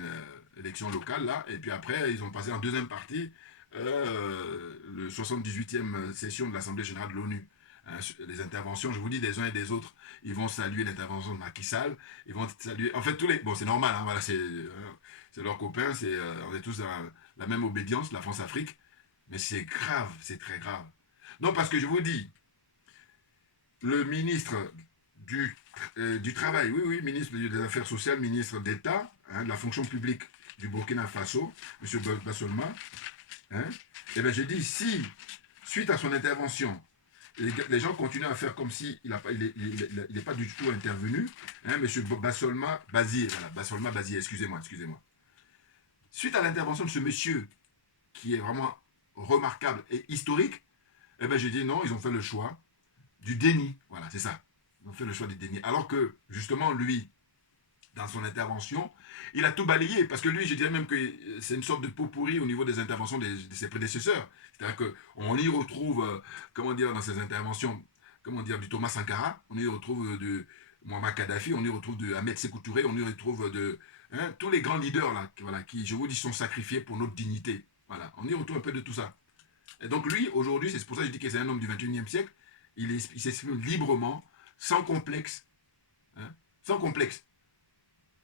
élection locale, là. Et puis après, ils ont passé en deuxième partie le 78e session de l'Assemblée générale de l'ONU. Hein, les interventions, je vous dis, des uns et des autres, ils vont saluer l'intervention de Macky Sall, ils vont saluer, en fait, tous les, bon, c'est normal, hein, voilà, c'est leurs copains, on est tous dans la même obédience, la France-Afrique, mais c'est grave, c'est très grave. Non, parce que je vous dis, le ministre du Travail, oui, ministre des Affaires sociales, ministre d'État, hein, de la fonction publique du Burkina Faso, M. Bassolma, hein, et bien j'ai dit, si, suite à son intervention, les gens continuent à faire comme si il n'est pas du tout intervenu, hein, M. Bassolma Bazier, voilà, Bassolma Bazier, excusez-moi. Suite à l'intervention de ce monsieur, qui est vraiment remarquable et historique, eh bien j'ai dit non, ils ont fait le choix du déni, voilà, c'est ça. Ils ont fait le choix du déni. Alors que, justement, lui, dans son intervention, il a tout balayé, parce que lui, je dirais même que c'est une sorte de pot pourri au niveau des interventions de ses prédécesseurs. C'est-à-dire qu'on y retrouve, comment dire, dans ses interventions, comment dire, du Thomas Sankara, on y retrouve de Muammar Kadhafi, on y retrouve de Ahmed Sékou Touré, on y retrouve de tous les grands leaders là, voilà, qui, je vous dis, sont sacrifiés pour notre dignité. Voilà, on y retrouve un peu de tout ça. Et donc lui, aujourd'hui, c'est pour ça que je dis que c'est un homme du 21e siècle, il s'exprime librement, sans complexe, hein, sans complexe.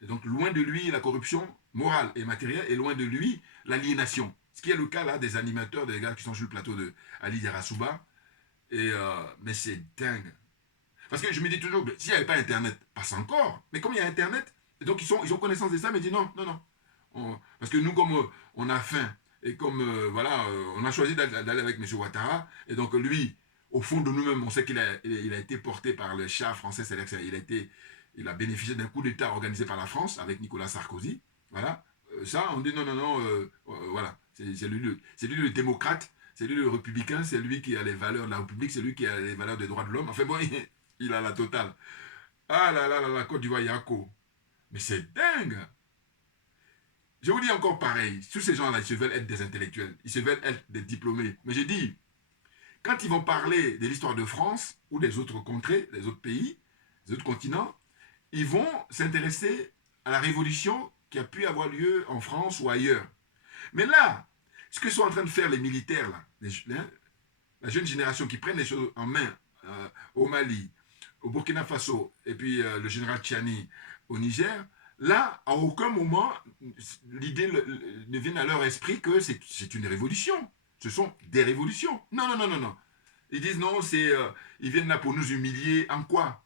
Et donc, loin de lui, la corruption morale et matérielle, et loin de lui, l'aliénation. Ce qui est le cas là des animateurs, des gars qui sont sur le plateau de Ali Yarasuba. Mais c'est dingue. Parce que je me dis toujours, s'il n'y avait pas Internet, passe encore. Mais comme il y a Internet, et donc ils ont connaissance de ça, mais ils disent non. Parce que nous, comme on a faim, et comme on a choisi d'aller avec M. Ouattara, et donc lui, au fond de nous-mêmes, on sait qu'il a été porté par le Shah français, c'est-à-dire qu'il a bénéficié d'un coup d'État organisé par la France avec Nicolas Sarkozy. Voilà. Ça, on dit non, voilà. C'est lui le démocrate, c'est lui le républicain, c'est lui qui a les valeurs de la République, c'est lui qui a les valeurs des droits de l'homme. Enfin bon, il a la totale. Ah là là là, la Côte d'Ivoire, Yako. Mais c'est dingue. Je vous dis encore pareil, tous ces gens-là, ils se veulent être des intellectuels, ils se veulent être des diplômés. Mais j'ai dit, quand ils vont parler de l'histoire de France ou des autres contrées, des autres pays, des autres continents, ils vont s'intéresser à la révolution qui a pu avoir lieu en France ou ailleurs. Mais là, ce que sont en train de faire les militaires, là, la jeune génération qui prennent les choses en main au Mali, au Burkina Faso, et puis le général Tchiani au Niger, là, à aucun moment, l'idée ne vient à leur esprit que c'est une révolution. Ce sont des révolutions. Non. Ils disent non, ils viennent là pour nous humilier. En quoi?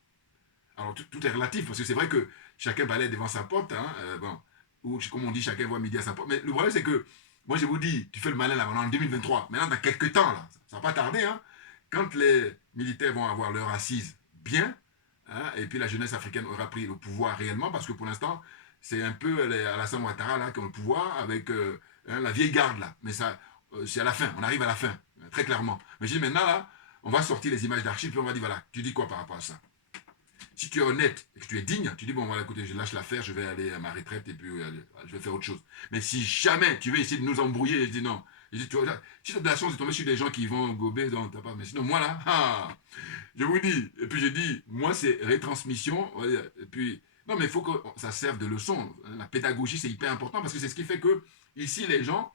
Alors, tout est relatif, parce que c'est vrai que chacun balaie devant sa porte, hein, ou comme on dit, chacun voit midi à sa porte. Mais le problème, c'est que, moi, je vous dis, tu fais le malin là, en 2023. Maintenant, dans quelques temps, là, ça va pas tarder, hein, quand les militaires vont avoir leur assise bien, hein, et puis la jeunesse africaine aura pris le pouvoir réellement, parce que pour l'instant, c'est un peu Alassane Ouattara là, qui ont le pouvoir avec la vieille garde, là. Mais ça, c'est à la fin, on arrive à la fin, très clairement. Mais je dis maintenant, là, on va sortir les images d'archives, puis on va dire, voilà, tu dis quoi par rapport à ça? Si tu es honnête et que tu es digne, tu dis, bon, voilà, écoutez, je lâche l'affaire, je vais aller à ma retraite et puis je vais faire autre chose. Mais si jamais tu veux essayer de nous embrouiller, je dis non. Je dis, si tu as de la chance de tomber sur des gens qui vont gober dans ta part, mais sinon, moi là, je vous dis, et puis j'ai dit, moi c'est rétransmission, et puis, non, mais il faut que ça serve de leçon. La pédagogie, c'est hyper important parce que c'est ce qui fait que, ici, les gens,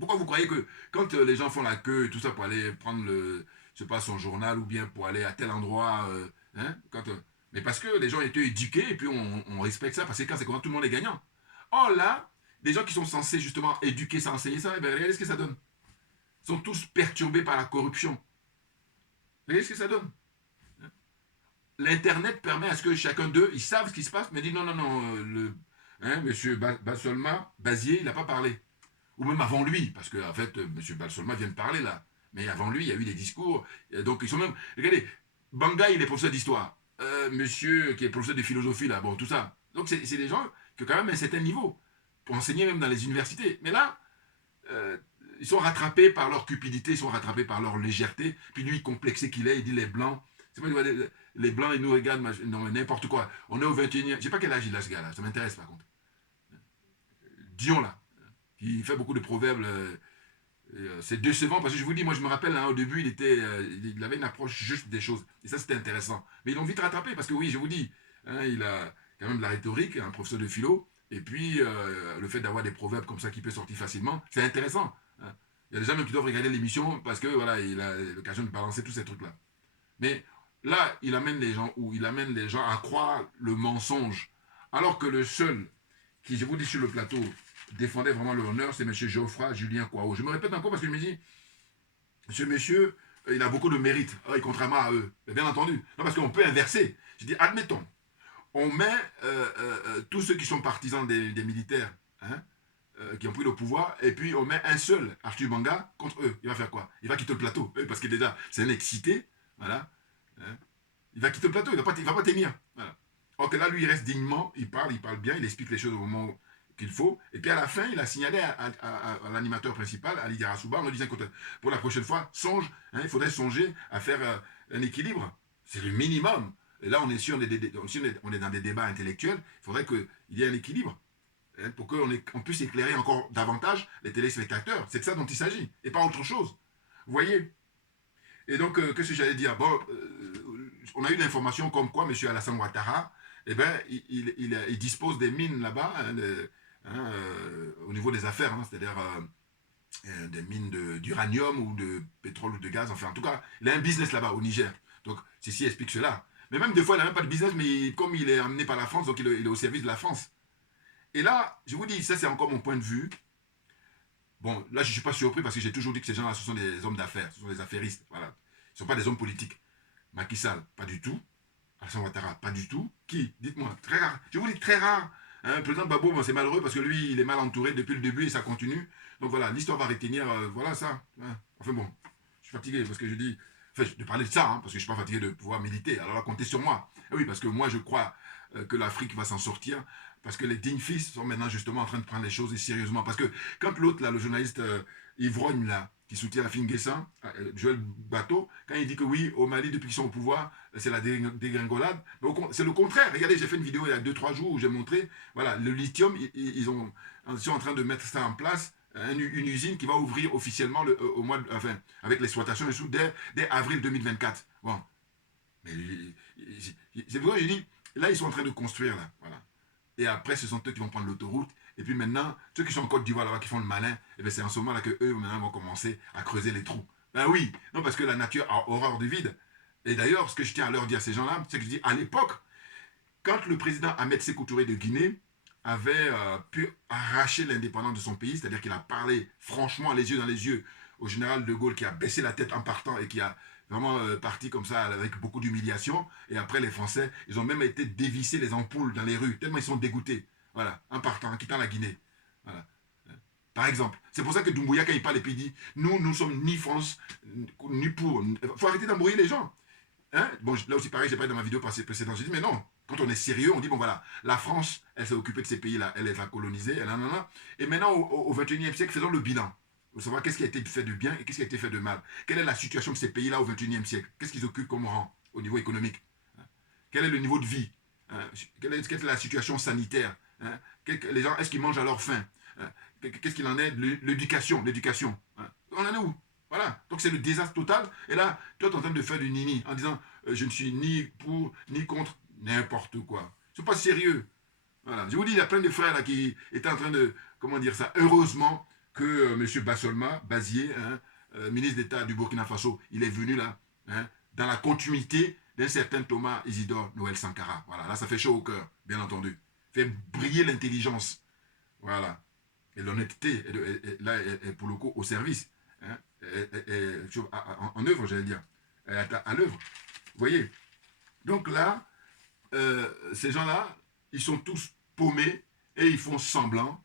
pourquoi vous croyez que quand les gens font la queue et tout ça pour aller prendre son journal ou bien pour aller à tel endroit, mais parce que les gens ont été éduqués et puis on respecte ça parce que quand c'est comme ça, tout le monde est gagnant. Or là, les gens qui sont censés justement éduquer ça, enseigner ça, regardez ce que ça donne. Ils sont tous perturbés par la corruption. Regardez ce que ça donne. L'Internet permet à ce que chacun d'eux, ils savent ce qui se passe, mais dit non, monsieur Bassolma, Bazier, il n'a pas parlé. Ou même avant lui, parce que en fait, monsieur Bassolma vient de parler là. Mais avant lui, il y a eu des discours. Donc ils sont même. Regardez, Banga, il est professeur d'histoire. Monsieur qui est professeur de philosophie là, bon, tout ça. Donc c'est des gens qui ont quand même un certain niveau, pour enseigner même dans les universités. Mais là, ils sont rattrapés par leur cupidité, ils sont rattrapés par leur légèreté. Puis lui, complexé qu'il est, il dit les Blancs. C'est moi, les Blancs, ils nous regardent, non, n'importe quoi. On est au 21e. Je sais pas quel âge il a, ce gars-là. Ça m'intéresse, par contre. Dion, là. Il fait beaucoup de proverbes. C'est décevant parce que je vous dis, moi, je me rappelle, hein, au début, il avait une approche juste des choses. Et ça, c'était intéressant. Mais ils l'ont vite rattrapé parce que, oui, je vous dis, hein, il a quand même de la rhétorique, un professeur de philo. Et puis, le fait d'avoir des proverbes comme ça qui peut sortir facilement, c'est intéressant. Hein. Il y a des gens même qui doivent regarder l'émission parce que, voilà, il a l'occasion de balancer tous ces trucs-là. Mais là, il amène les gens où il amène les gens à croire le mensonge. Alors que le seul qui, je vous dis sur le plateau, défendait vraiment l'honneur, c'est M. Geoffroy Julien Kouao. Je me répète encore parce que je me dis, ce monsieur, il a beaucoup de mérite, contrairement à eux. Mais bien entendu. Non, parce qu'on peut inverser. Je dis, admettons, on met tous ceux qui sont partisans des militaires, hein, qui ont pris le pouvoir, et puis on met un seul, Arthur Banga, contre eux. Il va faire quoi? Il va quitter le plateau. Parce que déjà, c'est un excité. Voilà. Hein. Il va quitter le plateau, il ne va pas tenir. Voilà. Or que là, lui, il reste dignement, il parle bien, il explique les choses au moment où qu'il faut. Et puis à la fin, il a signalé à l'animateur principal, Ali Diarasouba, en lui disant, écoute, pour la prochaine fois, songe, hein, il faudrait songer à faire un équilibre. C'est le minimum. Et là, on est dans des débats intellectuels, il faudrait qu'il y ait un équilibre, hein, pour qu'on puisse éclairer encore davantage les téléspectateurs. C'est de ça dont il s'agit, et pas autre chose. Vous voyez? Et donc, qu'est-ce que j'allais dire? Bon, on a eu l'information comme quoi M. Alassane Ouattara, eh ben, il dispose des mines là-bas, hein, au niveau des affaires, hein, c'est-à-dire des mines d'uranium ou de pétrole ou de gaz, enfin en tout cas, il a un business là-bas au Niger. Donc ceci explique cela. Mais même des fois, il n'a même pas de business, mais comme il est amené par la France, donc il est au service de la France. Et là, je vous dis, ça c'est encore mon point de vue. Bon, là je ne suis pas surpris parce que j'ai toujours dit que ces gens-là, ce sont des hommes d'affaires, ce sont des affairistes, voilà. Ce ne sont pas des hommes politiques. Macky Sall, pas du tout. Alassane Ouattara, pas du tout. Qui? Dites-moi, très rare. Je vous dis très rare. Hein, le président Gbagbo, bon, c'est malheureux parce que lui, il est mal entouré depuis le début et ça continue. Donc voilà, l'histoire va retenir, voilà ça. Hein. Enfin bon, je suis fatigué parce que je dis, enfin, de parler de ça, hein, parce que je ne suis pas fatigué de pouvoir militer. Alors là, comptez sur moi. Et oui, parce que moi, je crois que l'Afrique va s'en sortir, parce que les dignes fils sont maintenant justement en train de prendre les choses sérieusement. Parce que quand l'autre, là, le journaliste Ivrogne, là, qui soutient Afin Guessin, Joël Bateau, quand il dit que oui, au Mali, depuis qu'ils sont au pouvoir, c'est la dégringolade. C'est le contraire. Regardez, j'ai fait une vidéo il y a 2-3 jours où j'ai montré, voilà, le lithium, ils sont en train de mettre ça en place, une usine qui va ouvrir officiellement au mois enfin, avec l'exploitation des sous dès avril 2024. Bon. Mais c'est pourquoi j'ai dit, là, ils sont en train de construire, là, voilà. Et après, ce sont eux qui vont prendre l'autoroute. Et puis maintenant, ceux qui sont en Côte d'Ivoire là-bas, qui font le malin, eh c'est en ce moment-là qu'eux, maintenant, vont commencer à creuser les trous. Ben oui, non, parce que la nature a horreur du vide. Et d'ailleurs, ce que je tiens à leur dire à ces gens-là, c'est que je dis, à l'époque, quand le président Ahmed Sékou Touré de Guinée avait pu arracher l'indépendance de son pays, c'est-à-dire qu'il a parlé franchement, les yeux dans les yeux, au général de Gaulle, qui a baissé la tête en partant et qui a vraiment parti comme ça avec beaucoup d'humiliation. Et après, les Français, ils ont même été dévisser les ampoules dans les rues, tellement ils sont dégoûtés. Voilà, en partant, en quittant la Guinée. Voilà. Par exemple. C'est pour ça que Doumbouya, quand il parle et puis il dit, nous sommes ni France, ni pour. Il faut arrêter d'embrouiller les gens. Hein? Bon, là aussi, pareil, j'ai parlé dans ma vidéo précédente. J'ai dit, mais non, quand on est sérieux, on dit, bon voilà, la France, elle s'est occupée de ces pays-là, elle les a colonisés, et maintenant, au XXIe siècle, faisons le bilan. Pour savoir qu'est-ce qui a été fait de bien et qu'est-ce qui a été fait de mal. Quelle est la situation de ces pays-là au XXIe siècle? Qu'est-ce qu'ils occupent comme rang au niveau économique? Quel est le niveau de vie? Quelle est la situation sanitaire? Hein? Les gens, est-ce qu'ils mangent à leur faim? Qu'est-ce qu'il en est de l'éducation? Hein? On en est où? Voilà. Donc c'est le désastre total. Et là, toi, tu es en train de faire du nini en disant je ne suis ni pour, ni contre, n'importe quoi. C'est pas sérieux. Voilà. Je vous dis, il y a plein de frères là qui étaient en train de, comment dire ça, heureusement que M. Bassolma, Bazier, hein, ministre d'État du Burkina Faso, il est venu là, hein, dans la continuité d'un certain Thomas Isidore Noël Sankara. Voilà, là, ça fait chaud au cœur, bien entendu. Fait briller l'intelligence. Voilà. Et l'honnêteté, là, est pour le coup au service. Hein, en œuvre, j'allais dire. À l'œuvre. Vous voyez? Donc là, ces gens-là, ils sont tous paumés et ils font semblant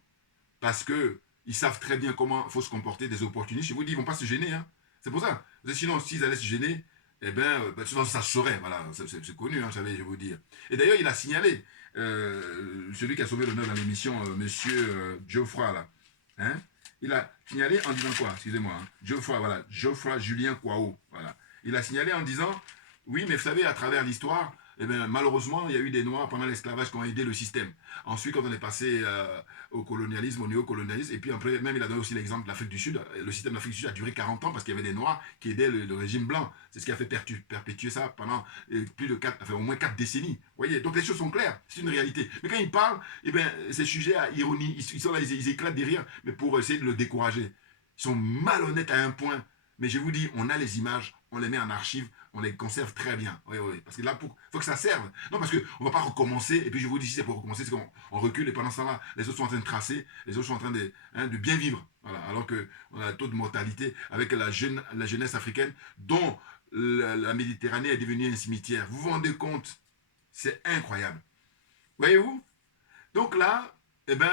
parce qu'ils savent très bien comment il faut se comporter des opportunistes. Je vous dis, ils ne vont pas se gêner. Hein. C'est pour ça. Sinon, s'ils allaient se gêner, eh bien, ça se saurait, voilà, c'est connu, hein, je vais vous dire. Et d'ailleurs, il a signalé, celui qui a sauvé l'honneur dans l'émission, monsieur Geoffroy, là, hein, il a signalé en disant quoi, excusez-moi, hein, Geoffroy, voilà, Geoffroy Julien Kwao, voilà. Il a signalé en disant, oui, mais vous savez, à travers l'histoire, eh bien, malheureusement, il y a eu des Noirs pendant l'esclavage qui ont aidé le système. Ensuite, quand on est passé au colonialisme, au néocolonialisme, et puis après, même il a donné aussi l'exemple de l'Afrique du Sud. Le système de l'Afrique du Sud a duré 40 ans parce qu'il y avait des Noirs qui aidaient le régime blanc. C'est ce qui a fait perpétuer ça pendant plus de 4, enfin, au moins 4 décennies. Vous voyez, donc les choses sont claires, c'est une réalité. Mais quand il parle, eh bien, c'est sujet à ironie. Ils sont là, ils éclatent des rires, mais pour essayer de le décourager. Ils sont malhonnêtes à un point. Mais je vous dis, on a les images, on les met en archive, on les conserve très bien. Oui, oui, parce que là, il faut que ça serve. Non, parce qu'on ne va pas recommencer. Et puis je vous dis, si c'est pour recommencer, c'est qu'on recule. Et pendant ce temps-là, les autres sont en train de tracer. Les autres sont en train de bien vivre. Voilà. Alors qu'on a un taux de mortalité avec la jeunesse africaine dont la Méditerranée est devenue un cimetière. Vous vous rendez compte? C'est incroyable. Voyez-vous? Donc là, eh ben,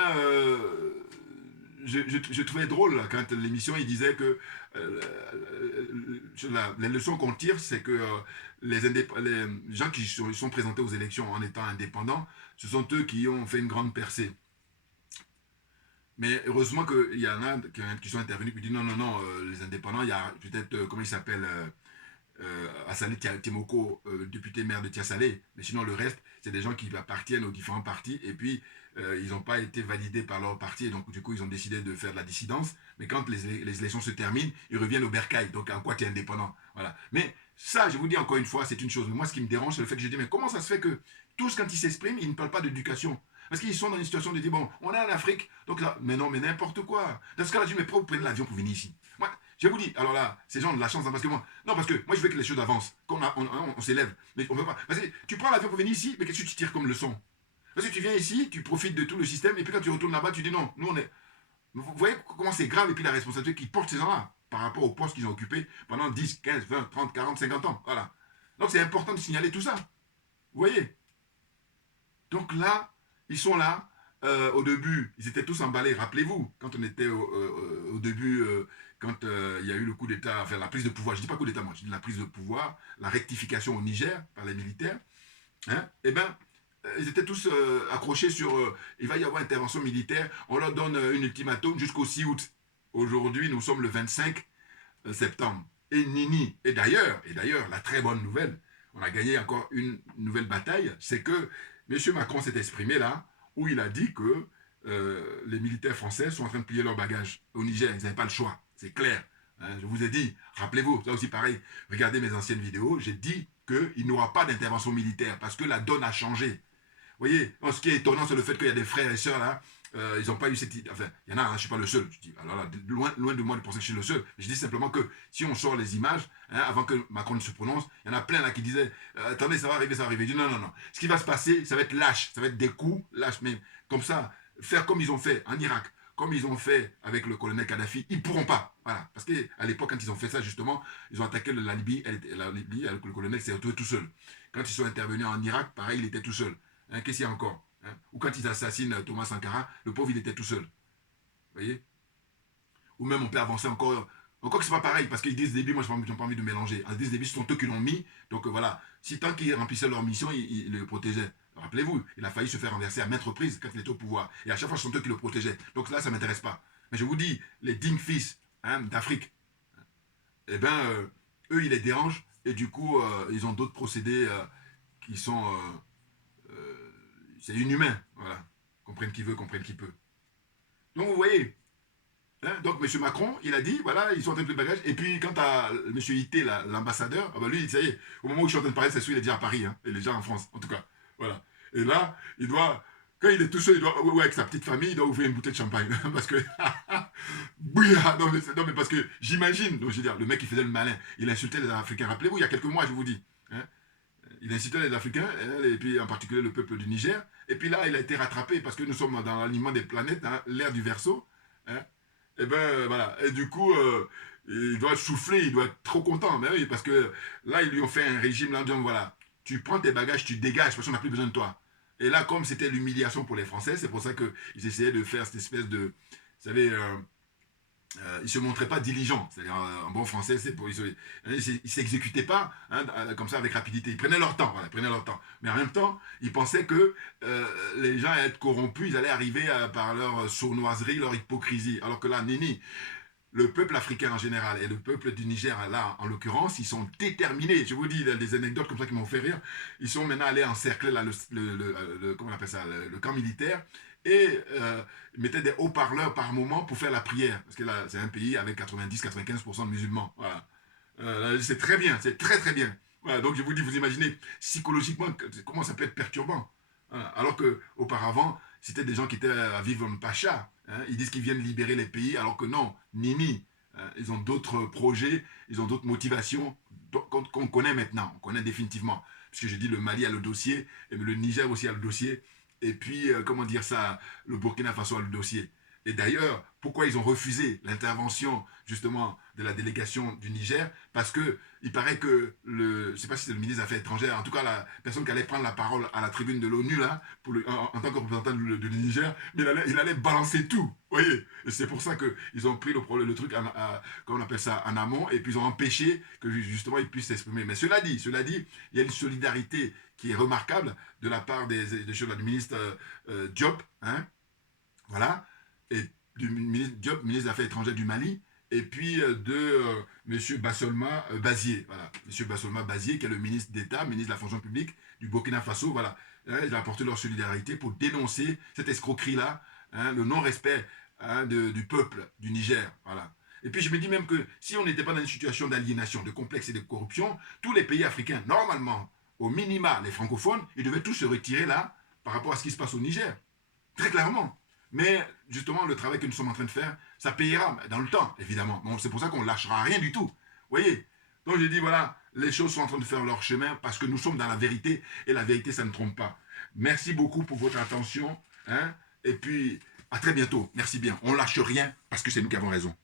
je trouvais drôle là, quand l'émission il disait que la leçon qu'on tire, c'est que les gens qui sont présentés aux élections en étant indépendants, ce sont eux qui ont fait une grande percée. Mais heureusement qu'il y en a qui sont intervenus et qui disent non, non, non, les indépendants, il y a peut-être, comment il s'appelle, Assalé Timoko, député maire de Tiasalé, mais sinon le reste, c'est des gens qui appartiennent aux différents partis et puis ils n'ont pas été validés par leur parti et donc du coup ils ont décidé de faire de la dissidence. Mais quand les élections se terminent, ils reviennent au bercail. Donc en quoi tu es indépendant? Voilà. Mais ça, je vous dis encore une fois, c'est une chose. Mais moi, ce qui me dérange, c'est le fait que je dis mais comment ça se fait que tous, quand ils s'expriment, ils ne parlent pas d'éducation? Parce qu'ils sont dans une situation de dire bon, on est en Afrique, donc là, mais non, mais n'importe quoi. Dans ce cas-là, je dis mais pourquoi vous prenez l'avion pour venir ici? Moi, je vous dis, alors là, ces gens ont de la chance, hein, parce que moi, non, parce que moi, je veux que les choses avancent, on s'élève, mais on veut pas. Parce que tu prends l'avion pour venir ici, mais qu'est-ce que tu tires comme leçon? Parce que tu viens ici, tu profites de tout le système, et puis quand tu retournes là-bas, tu dis non, nous on est. Vous voyez comment c'est grave, et puis la responsabilité qu'ils portent ces gens-là, par rapport au poste qu'ils ont occupé pendant 10, 15, 20, 30, 40, 50 ans. Voilà. Donc c'est important de signaler tout ça. Vous voyez? Donc là, ils sont là. Au début, ils étaient tous emballés. Rappelez-vous, quand on était au début, quand il y a eu le coup d'État, enfin la prise de pouvoir, je ne dis pas coup d'État, moi, je dis la prise de pouvoir, la rectification au Niger par les militaires, hein, eh bien, ils étaient tous accrochés sur il va y avoir intervention militaire, on leur donne un ultimatum jusqu'au 6 août. Aujourd'hui, nous sommes le 25 septembre. Et Nini, et d'ailleurs, la très bonne nouvelle, on a gagné encore une nouvelle bataille, c'est que M. Macron s'est exprimé là, où il a dit que les militaires français sont en train de plier leurs bagages au Niger. Ils n'avaient pas le choix, c'est clair. Hein, je vous ai dit, rappelez-vous, ça aussi pareil, regardez mes anciennes vidéos, j'ai dit qu'il n'y aura pas d'intervention militaire parce que la donne a changé. Vous voyez, ce qui est étonnant, c'est le fait qu'il y a des frères et sœurs là, ils n'ont pas eu cette idée. Enfin, il y en a, hein, je ne suis pas le seul. Je dis, alors là, loin de moi de penser que je suis le seul. Je dis simplement que si on sort les images, hein, avant que Macron ne se prononce, il y en a plein là qui disaient attendez, ça va arriver, ça va arriver. Je dis non, non, non. Ce qui va se passer, ça va être lâche, ça va être des coups lâches, mais comme ça, faire comme ils ont fait en Irak, comme ils ont fait avec le colonel Kadhafi, ils ne pourront pas. Voilà. Parce qu'à l'époque, quand ils ont fait ça, justement, ils ont attaqué la Libye, le colonel s'est retrouvé tout seul. Quand ils sont intervenus en Irak, pareil, il était tout seul. Hein, qu'est-ce qu'il y a encore? Hein? Ou quand ils assassinent Thomas Sankara, le pauvre il était tout seul. Vous voyez? Ou même on peut avancer encore. Encore que c'est pas pareil, parce qu'ils disent début, moi je n'ai pas envie de mélanger. Ils disent début, ce sont eux qui l'ont mis. Donc voilà. Si tant qu'ils remplissaient leur mission, ils le protégeaient. Rappelez-vous, il a failli se faire renverser à maintes reprises quand il était au pouvoir. Et à chaque fois, ce sont eux qui le protégeaient. Donc là, ça ne m'intéresse pas. Mais je vous dis, les dignes fils hein, d'Afrique, eh bien, eux, ils les dérangent. Et du coup, ils ont d'autres procédés qui sont. C'est inhumain, voilà. Comprenne qui veut, comprenne qui peut. Donc vous voyez, hein, donc M. Macron, il a dit, voilà, ils sont en train de faire le bagage. Et puis quant à M. Ité, l'ambassadeur, ah bah lui, ça y est, au moment où je suis en train de parler, c'est sûr, il est déjà à Paris, hein, et déjà en France, en tout cas. Voilà. Et là, il doit, quand il est tout seul, il doit, ouais, avec sa petite famille, il doit ouvrir une bouteille de champagne. Parce que, bouillard, non mais parce que j'imagine, donc je veux dire, le mec il faisait le malin, il insultait les Africains. Rappelez-vous, il y a quelques mois, je vous dis, hein, il incitait les Africains, et puis en particulier le peuple du Niger. Et puis là, il a été rattrapé parce que nous sommes dans l'alignement des planètes, hein, l'ère du Verseau. Hein, et ben voilà. Et du coup, il doit souffler, il doit être trop content. Mais oui, parce que là, ils lui ont fait un régime là en disant voilà, tu prends tes bagages, tu dégages parce qu'on n'a plus besoin de toi. Et là, comme c'était l'humiliation pour les Français, c'est pour ça qu'ils essayaient de faire cette espèce de, vous savez, ils se montraient pas diligents. C'est-à-dire, en bon français, c'est pour ils s'exécutaient pas hein, comme ça avec rapidité. Ils prenaient leur temps, voilà, ils prenaient leur temps. Mais en même temps, ils pensaient que les gens allaient être corrompus, ils allaient arriver par leur sournoiserie, leur hypocrisie. Alors que là, Nini, le peuple africain en général et le peuple du Niger, là, en l'occurrence, ils sont déterminés. Je vous dis des anecdotes comme ça qui m'ont fait rire. Ils sont maintenant allés encercler là, comment on appelle ça, le camp militaire et mettaient des haut-parleurs par moment pour faire la prière. Parce que là, c'est un pays avec 90-95% de musulmans. Voilà. C'est très bien, c'est très très bien. Voilà, donc je vous dis, vous imaginez psychologiquement comment ça peut être perturbant. Voilà. Alors qu'auparavant, c'était des gens qui étaient à vivre en pacha. Hein, ils disent qu'ils viennent libérer les pays, alors que non, Nini, hein, ils ont d'autres projets, ils ont d'autres motivations qu'on connaît maintenant, on connaît définitivement. Puisque j'ai dit le Mali a le dossier, et le Niger aussi a le dossier, et puis, comment dire ça, le Burkina Faso a le dossier. Et d'ailleurs, pourquoi ils ont refusé l'intervention justement de la délégation du Niger? Parce que il paraît que je ne sais pas si c'est le ministre des Affaires étrangères, en tout cas la personne qui allait prendre la parole à la tribune de l'ONU là, en tant que représentant du Niger, mais il allait balancer tout, vous voyez. Et c'est pour ça qu'ils ont pris le truc, comment on appelle ça, en amont, et puis ils ont empêché que justement ils puissent s'exprimer. Mais cela dit, il y a une solidarité qui est remarquable de la part du ministre Diop, hein, voilà, et du ministre Diop, ministre des Affaires étrangères du Mali, et puis de M. Bassolma Bazier, voilà, M. Bassolma Bazier, qui est le ministre d'État, ministre de la fonction publique du Burkina Faso, voilà. Hein, ils ont apporté leur solidarité pour dénoncer cette escroquerie-là, hein, le non-respect hein, du peuple du Niger, voilà. Et puis je me dis même que si on n'était pas dans une situation d'aliénation, de complexe et de corruption, tous les pays africains, normalement, au minima, les francophones, ils devaient tous se retirer là par rapport à ce qui se passe au Niger. Très clairement. Mais justement, le travail que nous sommes en train de faire, ça payera dans le temps, évidemment. Donc c'est pour ça qu'on ne lâchera rien du tout. Vous voyez? Donc j'ai dit, voilà, les choses sont en train de faire leur chemin parce que nous sommes dans la vérité et la vérité, ça ne trompe pas. Merci beaucoup pour votre attention. Hein, et puis, à très bientôt. Merci bien. On ne lâche rien parce que c'est nous qui avons raison.